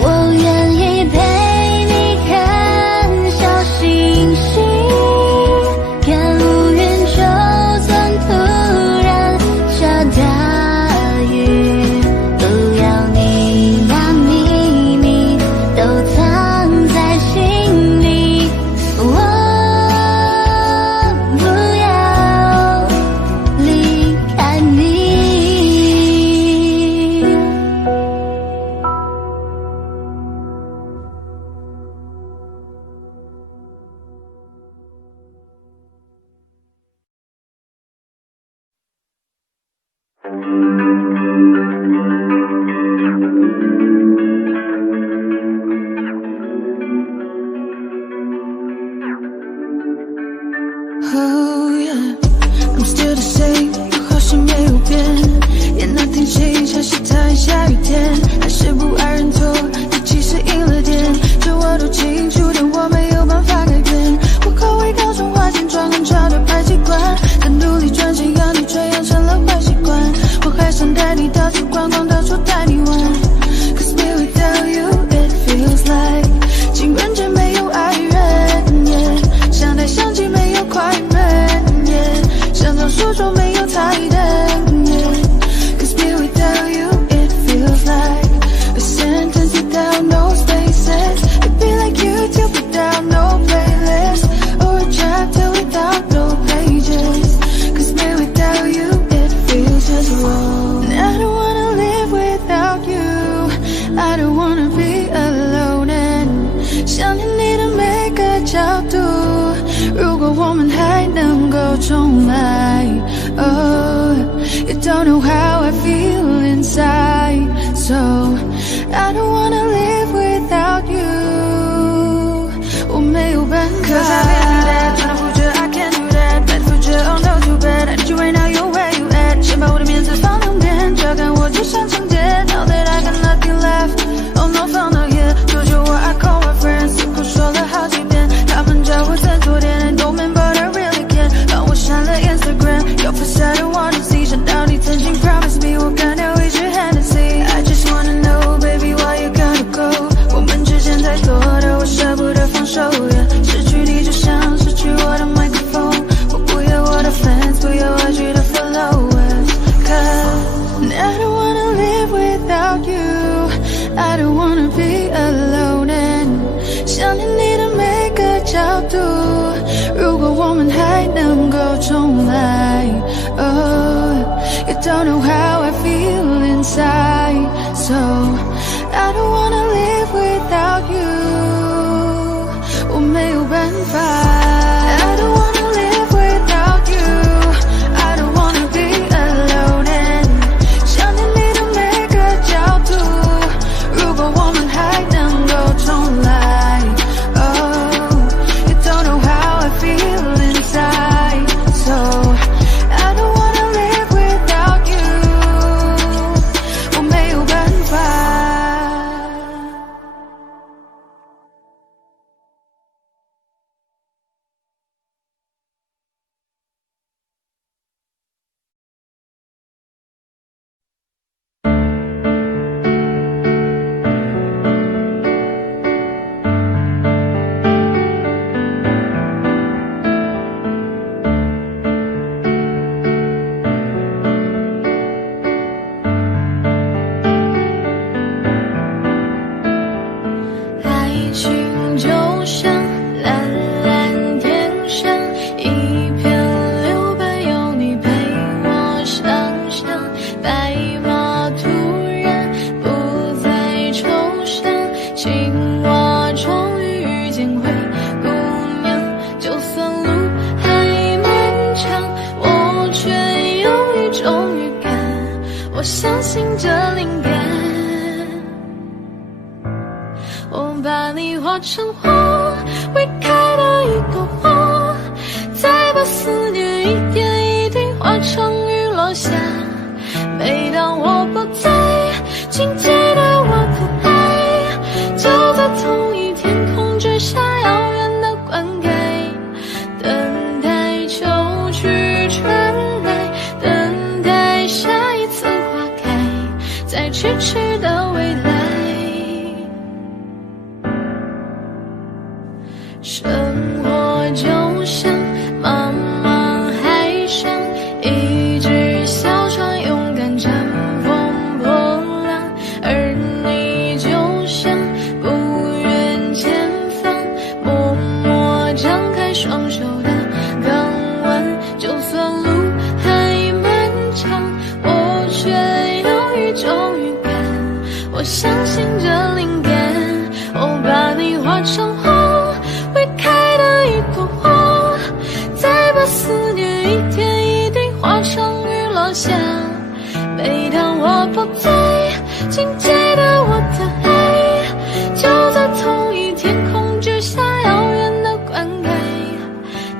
我愿意陪你看小星星，看乌云，就算突然下大雨，不要你把秘密都藏在心里，我不要离开你。Oh yeah, I'm still the same， 我好像没有变，也那天气像是在下雨天，还是不爱认错，你其实赢了点，这我都清楚，但我没有办法改变。我口味高中化健壮很潮的坏习惯，更努力赚钱养你，却养成了坏习惯。我还想带你到处逛逛，到处 don't know how I feel inside, so I don't wanna live without you. 我没有办法 Cause I can't do that, tryna fool you, I can't do that. Bad for you, oh no too bad. I need you right now, you where you at. 先把我的面子放两边，照看我就像情节。Now that I got nothing left, oh no fun not here. 求求我 I call my friends， 辛苦说了好几遍，他们叫我再多点。I don't mean but I really can， 帮我删了 Instagram， 要不下 I don't wanna see。 想到你曾经 promise me， 我干掉一支 Hennessy。 I just wanna know baby why you gotta go， 我们之间太多的我舍不得放手，失去你就像失去我的麦克风，我不要我的 fans， 不要IG的 followers。 Cause I don't wanna live without you， I don't wanna be alone and 想念你的每个角度，如果我们还能够重来。 Oh, you don't know how I feel inside, so I don't wanna live without you， 我没有办法。 I don't wanna live without you， I don't wanna be alone and 想念你的每个角度，如果我们还能够重来。 Oh, you don't know how I feel inside, so I don't wanna live without you， 我没有办法。爱情就像蓝蓝天上一片留白，有你陪我想象，白马突然不再抽象，青蛙终于遇见灰姑娘，就算路还漫长，我却有一种预感，我相信这灵感，我把你画成花，会开的一朵花，再把思念一点一滴化成雨落下。每当我不在，请记得我的爱，就在同一天空之下遥远的灌溉，等待秋去春来，等待下一次花开，在咫尺的未来。生活就像茫茫海上一只小船，勇敢乘风破浪，而你就像不远前方默默张开双手的港湾，就算路还漫长，我却有一种预感，我相信这灵感，我把你画成花，会开的一朵花，再把思念一点一滴化成雨落下。每当我不在，请记得我的爱，就在同一天空之下遥远的灌溉，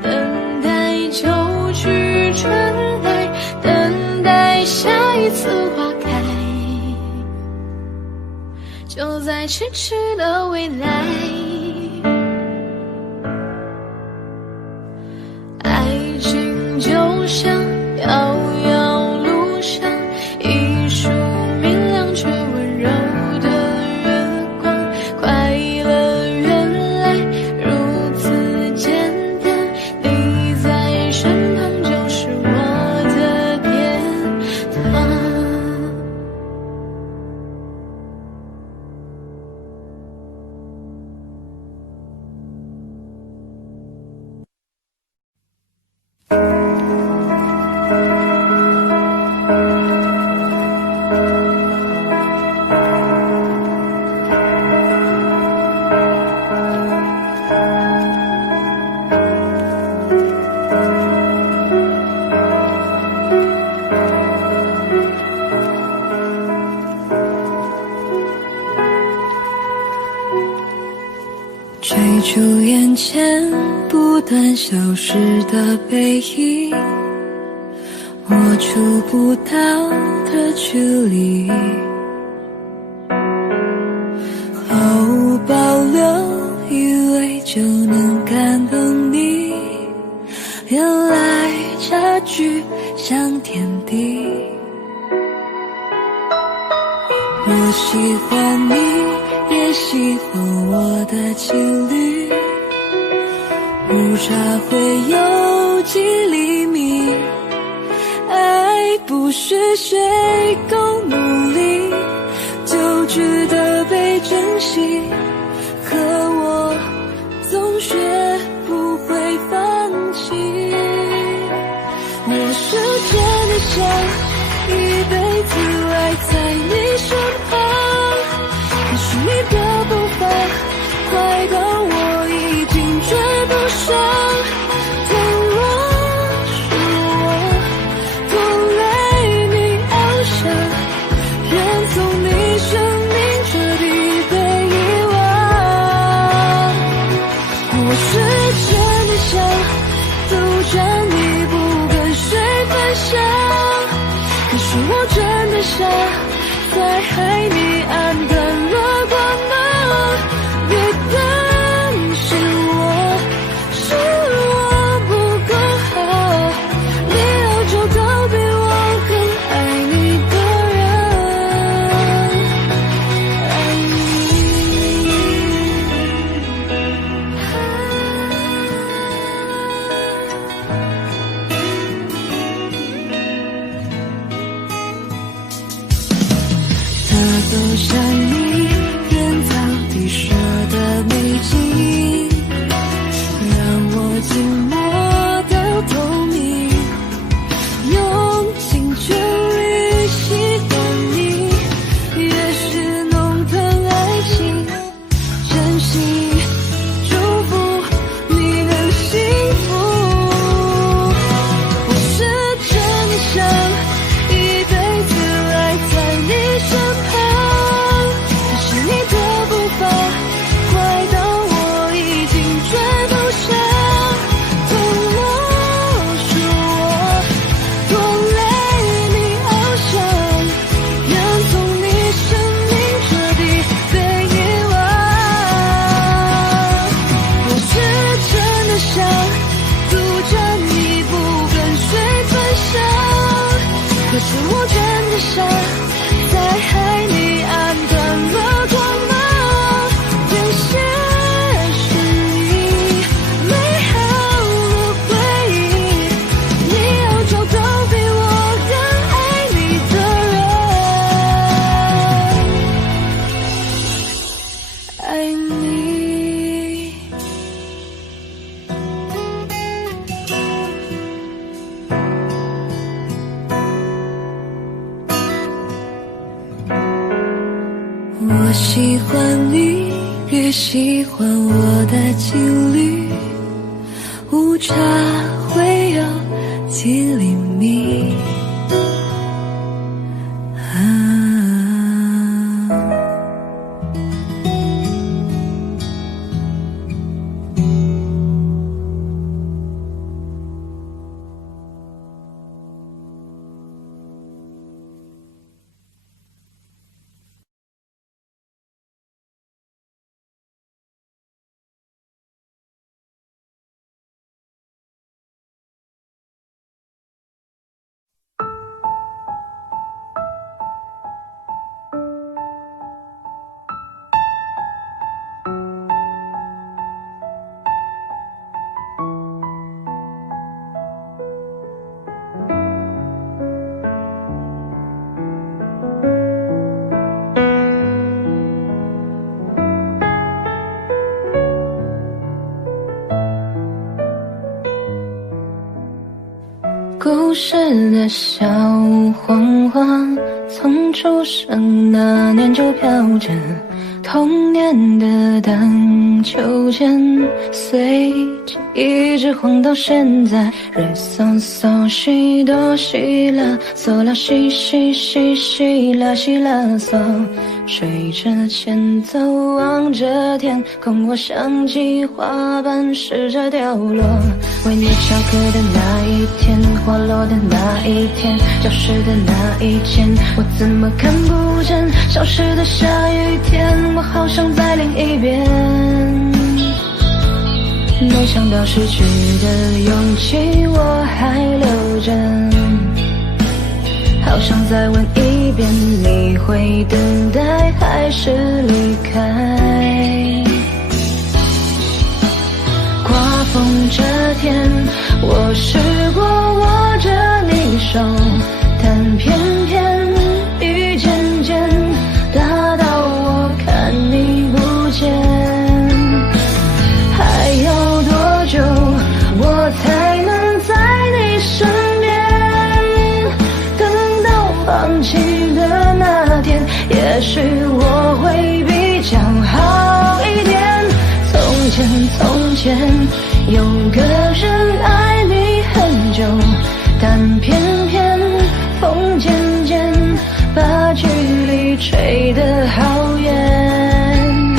等待秋去春来，等待下一次花开，就在咫尺的未来。爱情就像遥遥路上一束明亮却温柔的月光，快乐原来如此简单，你在身旁就是我的天堂。段消失的背影，我触不到的距离，毫无保留，以为就能感动你，原来差距像天地。我喜欢你，也喜欢我的情侣，误差会有几厘米，爱不是谁够努力就值得被珍惜，可我总学不会放弃。我是真的想一辈子爱在你身旁，可是你的步伐快到我已经追不上，倘若是我拖累你翱翔，愿从你生命彻底被遗忘。我是真的想独占你不跟谁分享，可是我真的傻，在海里暗淡了光芒，别担心我，是我不够好，你要找到比我更爱你的人，爱你。它都像你人造地设的美景，让我静默到透明，用尽全力喜欢你，越是浓疼爱情，真心祝福你能幸福。我是真的想一辈子爱在你身旁，可是你的步伐快到我已经追不上，倘若是我拖累你翱翔，愿从你生命彻底被遗忘。我是真的想独占你不跟谁分享，可是我真的傻，在海里暗淡了光芒，这些是你美好的回忆，你要找到比我更爱你的人，爱你。我喜欢你，越喜欢我的情侣，误差会有几厘米。故事的小黄花，从出生那年就飘着童年的荡秋千，随记忆直晃到现在。re sol sol si do si la sol la si si si si la si la sol， 随着前奏望着天空，我像计划般试着掉落。为你翘课的那一天，滑落的那一天，教室的那一间，我怎么看不见消失的下雨天？我好想再淋一遍，没想到失去的勇气我还留着，好想再问一遍，你会等待还是离开？刮风这天，我试过握着你手，但偏偏雨渐渐大到我看你不见。还要多久我才能在你身边？等到放弃的那天，也许我会比较好一点。从前有个人爱你很久，但偏偏风渐渐把距离吹得好远。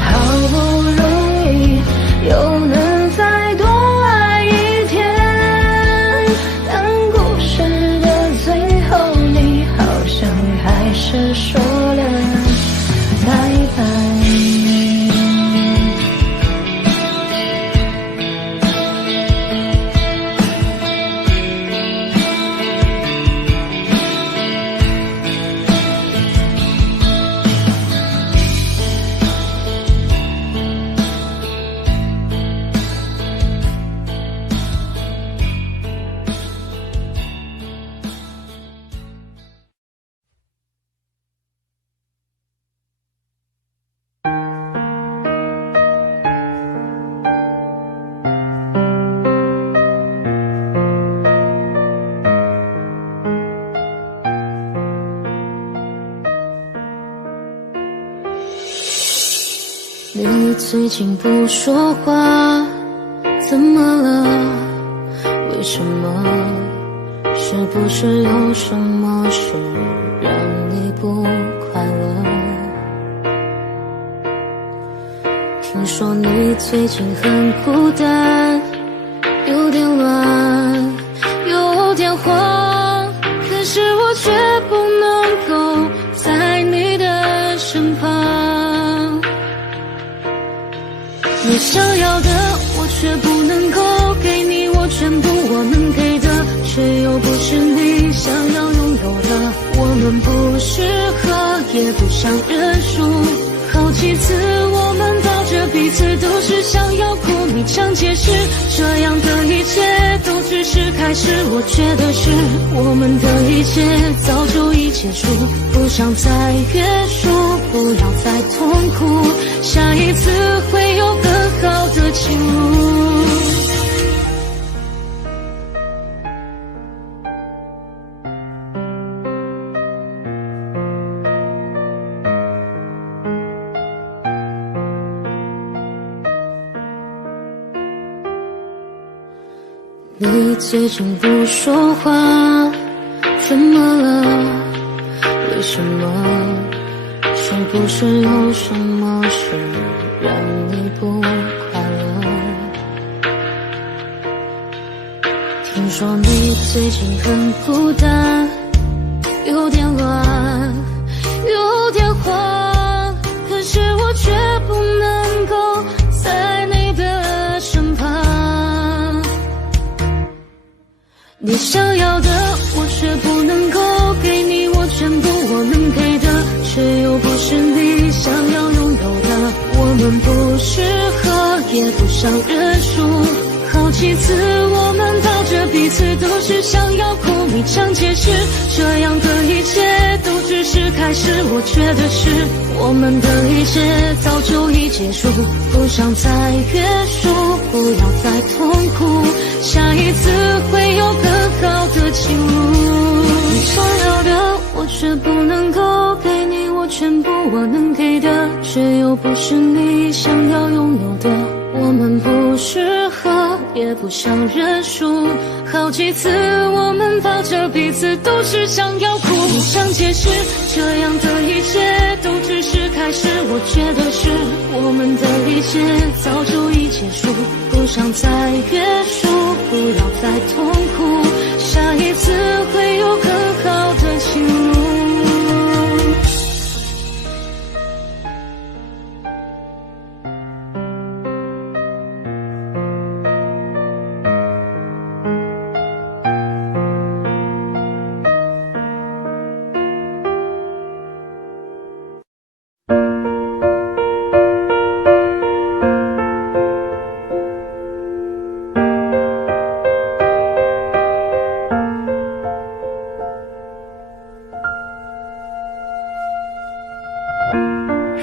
好不容易又能再多爱一天，但故事的最后，你好像还是说了拜拜。你最近不说话，怎么了？为什么？是不是有什么事让你不快乐？听说你最近很孤单，有点乱，有点慌，可是我却不能够在你的身旁。你想要的我却不能够给你，我全部我能给的却又不是你想要拥有的。我们不适合也不想认输，好几次我们抱着彼此都是想要哭，你常解释这样的一切都只是开始。我觉得是我们的一切早就已结束，不想再约束，不要再痛苦，下一次会有更好的情路。你最近不说话，怎么了？为什么？是不是有什么事让你不快乐？听说你最近很孤单，有点乱，有点慌，可是我却不能够在你的身旁。你想要的我却不能够给你，我全部我能给的却又不是你想要拥有的。我们不适合也不想认输，好几次我们抱着彼此都是想要哭，你常解释这样的一切都只是开始。我觉得是我们的一切早就已结束，不想再约束，不要再痛苦，下一次会有更好的情路。你想要的我却不能够给你，我全部我能给的，却又不是你想要拥有的。我们不适合，也不想认输。好几次我们抱着彼此，都是想要哭。不想解释，这样的一切都只是开始。我觉得是我们的一切早就已结束，不想再约束，不要再痛苦，下一次会有更好的情路。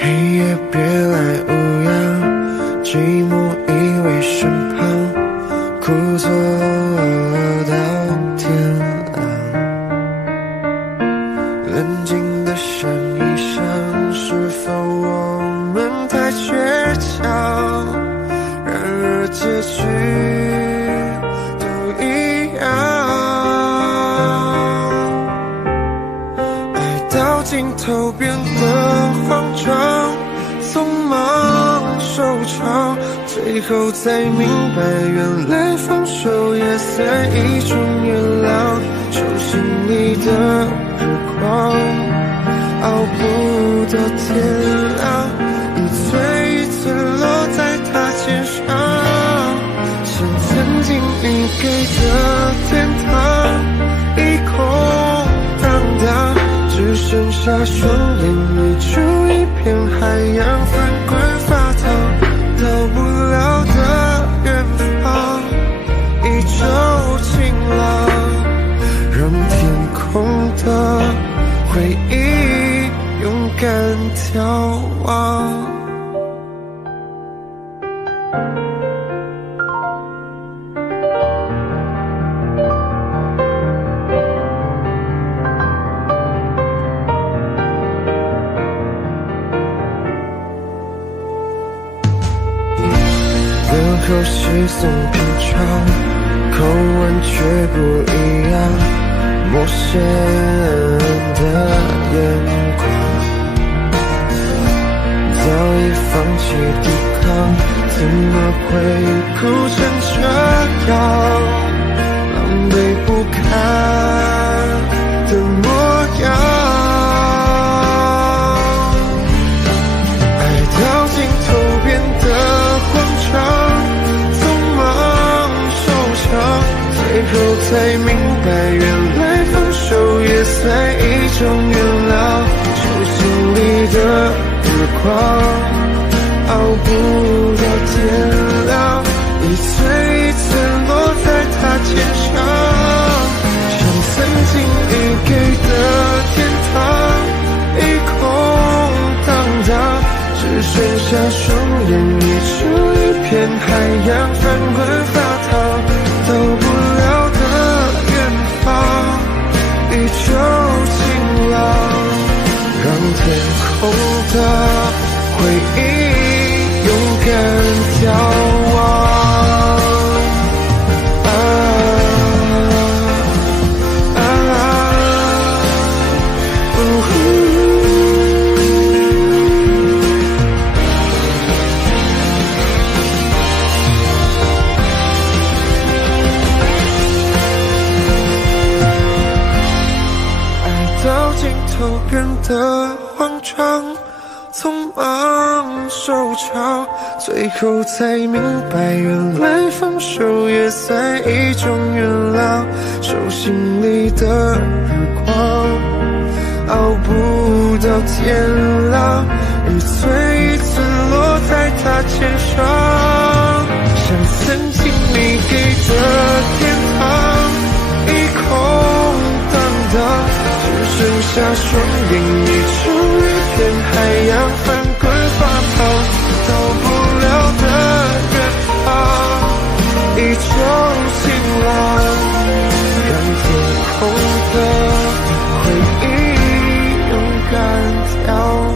黑夜别来无恙，寂寞依偎身旁，故作到天亮。冷静的想一想，是否我们太倔强？然而结局都一样，爱到尽头变得慌张，匆忙收场，最后才明白，原来放手也算一种原谅。手心里的日光，熬不到天亮，一寸一寸落在他肩上，像曾经你给的天堂，一空荡荡，只剩下双眼里就一片海洋，翻滚发烫，到不了的远方，一周晴朗，让天空的回忆勇敢眺望。口稀松平常，口吻却不一样，陌生的眼光，早已放弃抵抗，怎么会哭成这样，狼狈不堪的模样。爱到尽头变得慌张，最后才明白，原来放手也算一种原谅。手心里的日光，熬不到天亮，一寸一寸落在他肩上，像曾经你给的天堂，一空荡荡，只剩下双眼里就一片海洋，翻滚发烫，到不了的远方，一周晴朗，让天空的回忆勇敢眺望。变得慌张，匆忙收场，最后才明白，原来放手也算一种原谅。手心里的日光，熬不到天亮，一寸一寸落在他肩上，像曾经你给的天堂，一空荡荡，只剩下双眼里就一片海洋，翻滚发烫，到不了的远方，一周晴朗，让天空的回忆勇敢眺望。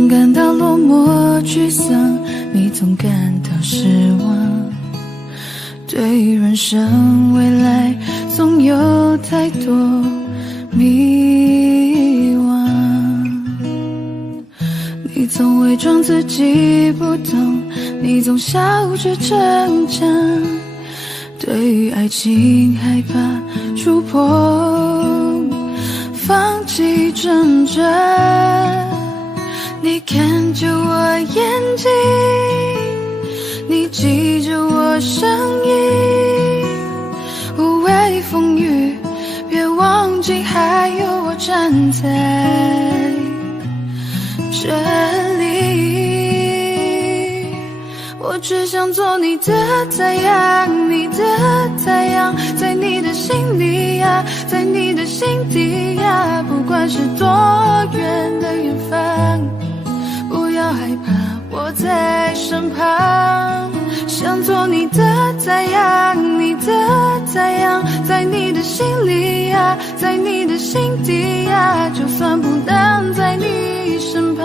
总感到落寞沮丧，你总感到失望，对于人生未来总有太多迷惘。你总伪装自己不懂，你总笑着逞强，对于爱情害怕触碰，放弃挣扎。你看着我眼睛，你记着我声音，无畏风雨，别忘记还有我站在这里。我只想做你的太阳，你的太阳，在你的心里呀，在你的心底呀，不管是多远的远方，不要害怕，我在身旁。想做你的太阳，你的太阳，在你的心里呀，在你的心底呀，就算不能在你身旁，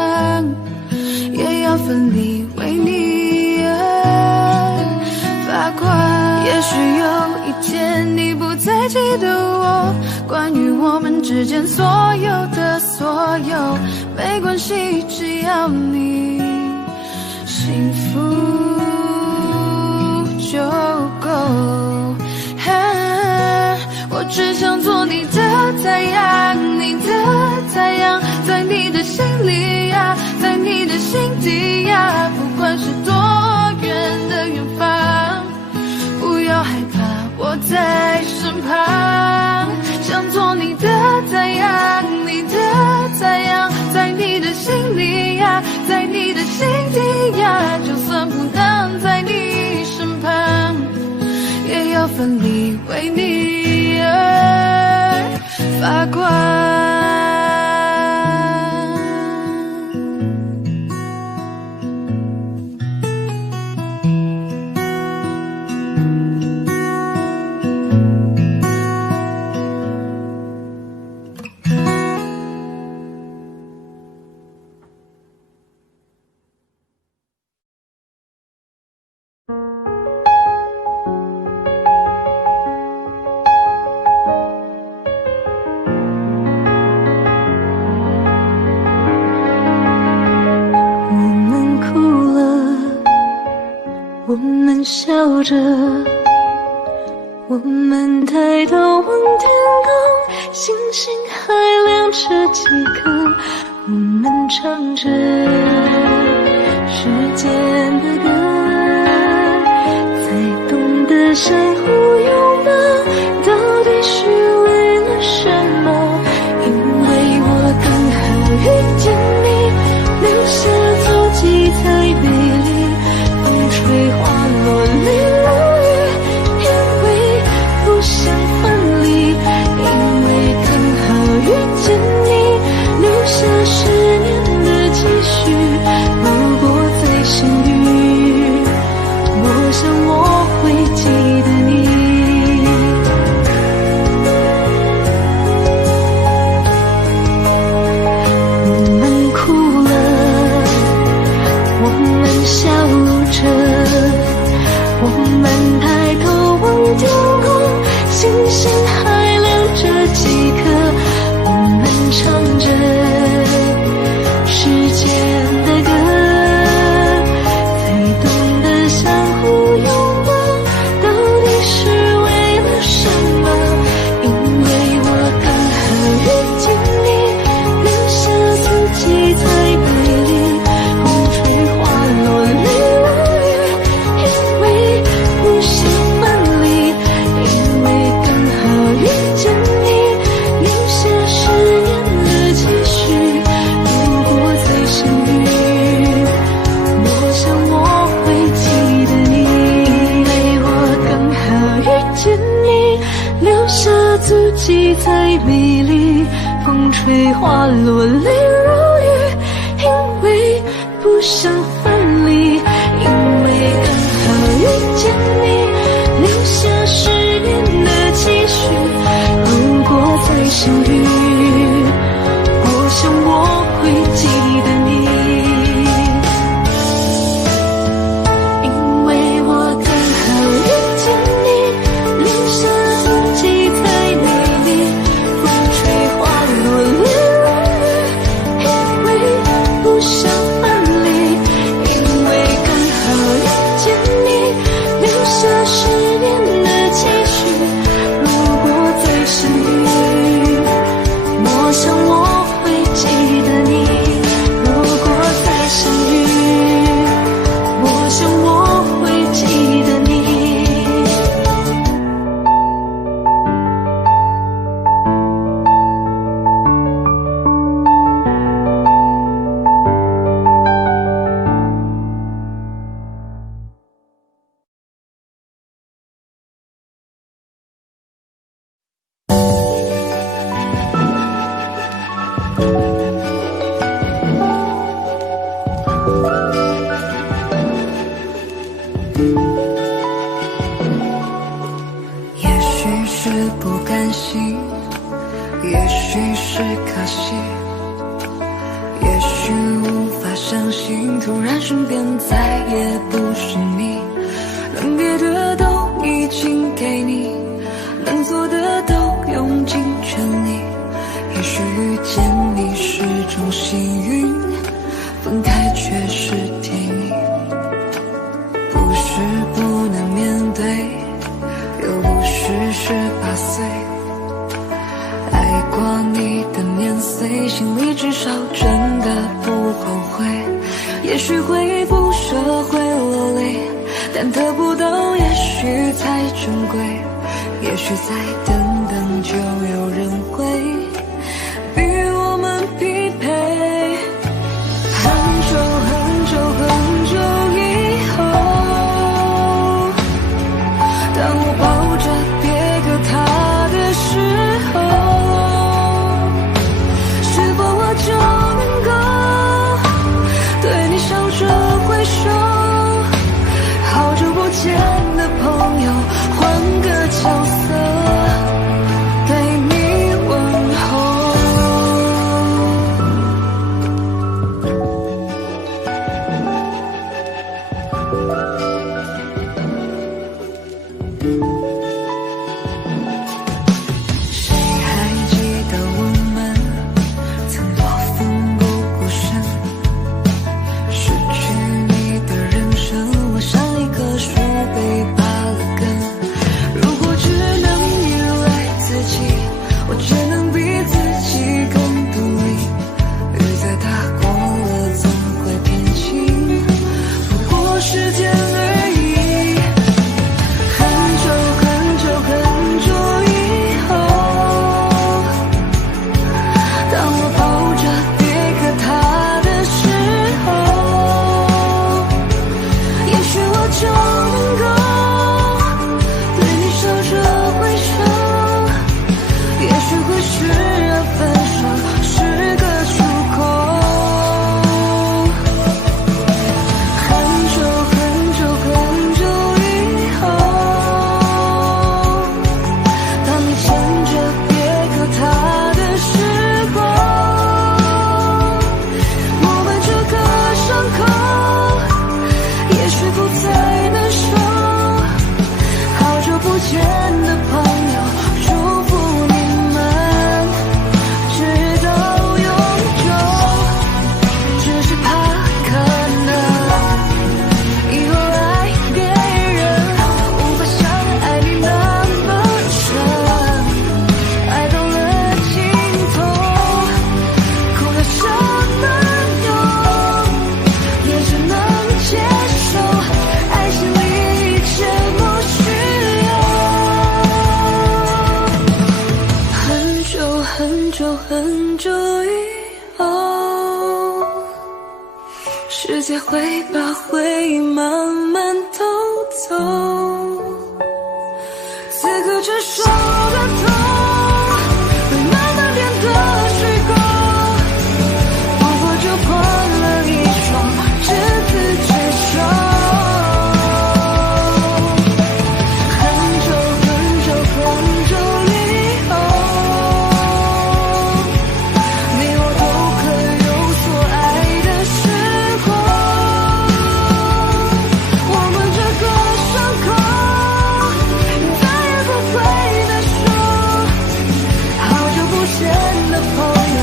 也要奋力为你而发光。也许有一天你不再记得我，关于我们之间所有的所有，没关系，只要你幸福就够。我只想做你的太阳，你的太阳，在你的心里呀，在你的心底呀，不管是多远的远方，不要害怕，我在身旁。想做你的太阳，你的太阳，在你的心里呀，在你的心底呀，就算不能在你身旁，也要奋力为你而发光。我们笑着，我们抬头望天空，星星还亮着几颗。我们唱着时间的歌，才懂得相互拥抱，到底是为了什么？因为我刚好遇见你，留下足迹才美丽。风吹花落泪如雨，因为不想分离，因为刚好遇见你，留下10年的期许。如果再相遇，我想我会记得你。我们哭了，我们笑着，我们抬头望天空，星星还亮着几颗。我们唱着时间的歌，才懂得相互拥抱，到底是为了什么？因为我刚好遇见你，留下自己才美丽。风吹花落泪如雨，因为不想分离，因为刚好遇见你，留下10年的期许。如果再相遇，我想我会记得你。因为我刚好遇见你，留下足迹才美丽。风吹花落泪如雨，因为不想分离，因为刚好遇见你，留下10年的期许。如果再相遇，我想我会记得你。也许是不甘心，也许是可惜，也许无法相信，突然身边再也不是你，能给的都已经给你，能做的都用尽全力。也许遇见你是种幸运，分开却是天意。不是不能面对，又不是18岁。爱过你的年岁，心里至少真的不后悔。也许会不舍，会落泪，但得不到也许才珍贵。也许再等等就有人会与我们匹配。很久很久很久以后，当我抱着别个他的时候，是否我就能够对你笑着挥手？好久不见的朋友，换个角色对你问候。谁还记得我们曾多奋不顾身？失去你的人生，我像一棵树被拔了根。如果只能依赖自己，我只能比自己更独立。雨再大过了总会平静，不过时间而已。很久很久很久以后，当我抱着别个他的时候，也许我就能够对你笑着挥手。也许会是分手是个出口。很久很久很久以后，当你牵着别个他的时候，我们这个伤口也许不再难受。好久不见的朋友，祝福你们直到永久。只是怕可能以后爱别人无法像爱你那么深，爱到了尽头，哭了什么用？也只能接受，爱情里一切不需要。很久很久很久以后，世界会把回忆慢慢偷走，此刻这首歌头会慢慢变得虚构，不过就换了一双执子之手。很久很久很久以后，你我都可有所爱的时候，我们这个伤口再也不会难受。好久不见的朋友，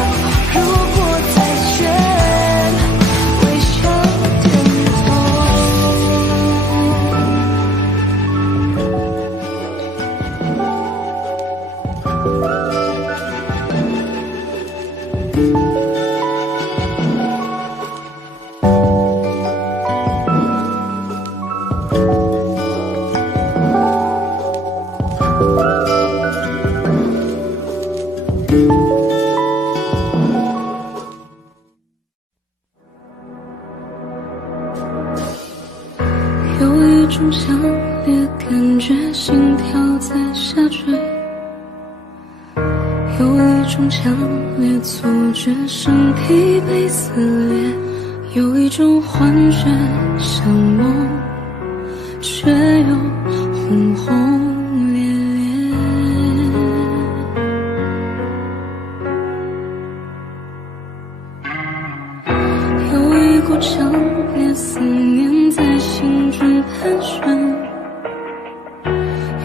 如果再见，微笑点头。有一种强烈感觉，心跳在下坠；有一种强烈错觉，身体被撕裂；有一种幻觉，像梦，却又轰轰烈烈。有一股强烈思念在心中盘旋，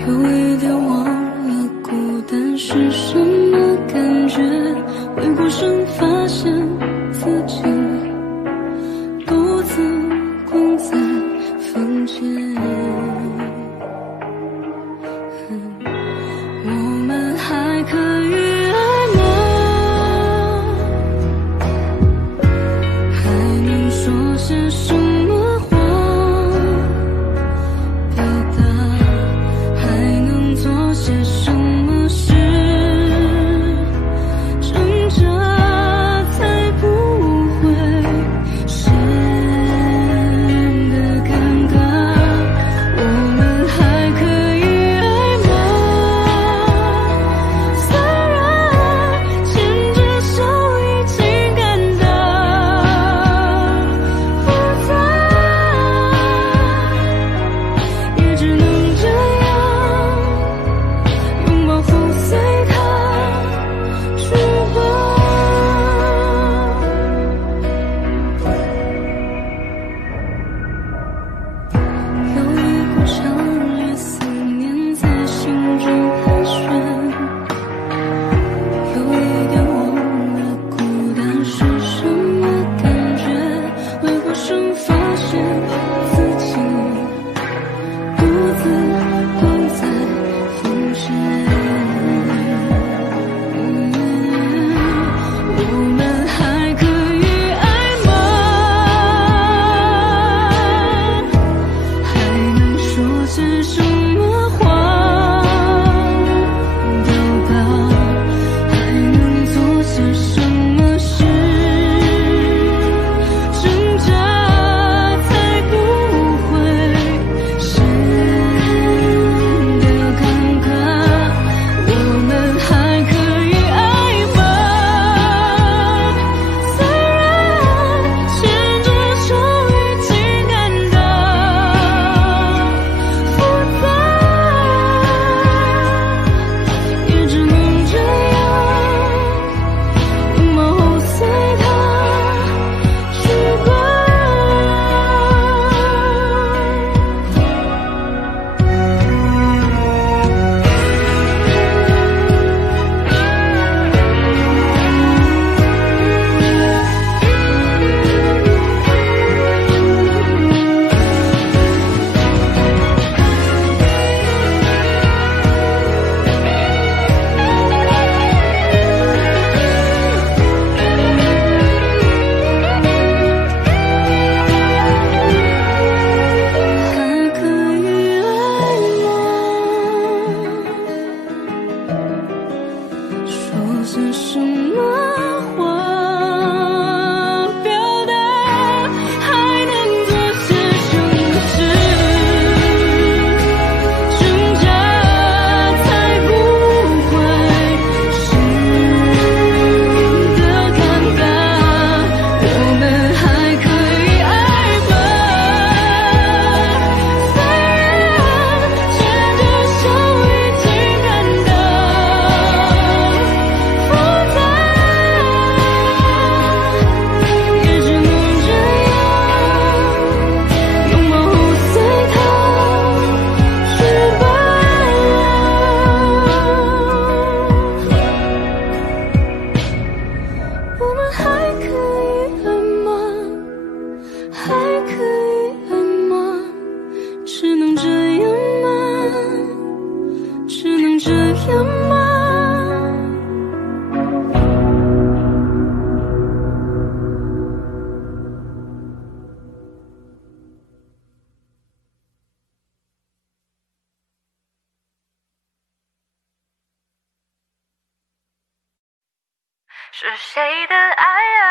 有一点忘了孤单是什么感觉。回过神发现自己独自困在房间，我们还可以爱吗？还能说些什么话表达？还能做些什么事挣扎才不会显得尴尬？我们还可以爱吗？虽然牵着手已经感到复杂，也只能这样拥抱后随它去吧。有一股强烈思念在心中盘旋，有一点忘了孤单是什么感觉。回过神发现自己独自困在房间，我们还可以爱吗？还能说些什么话表达？还能做些什么事挣扎才不会显得尴尬？我们还可以爱吗？虽然牵着手已经感到复杂，也只能这样拥抱后随它去吧。还可以爱吗？说些什么话表达？还能做些什么事挣扎才不会显得尴尬？我们还可以爱吗？虽然牵着手已经感到复杂，也只能这样拥抱后随它去吧。我们还可以爱吗？还可以爱吗？只能这样吗？只能这样吗？是谁的爱啊，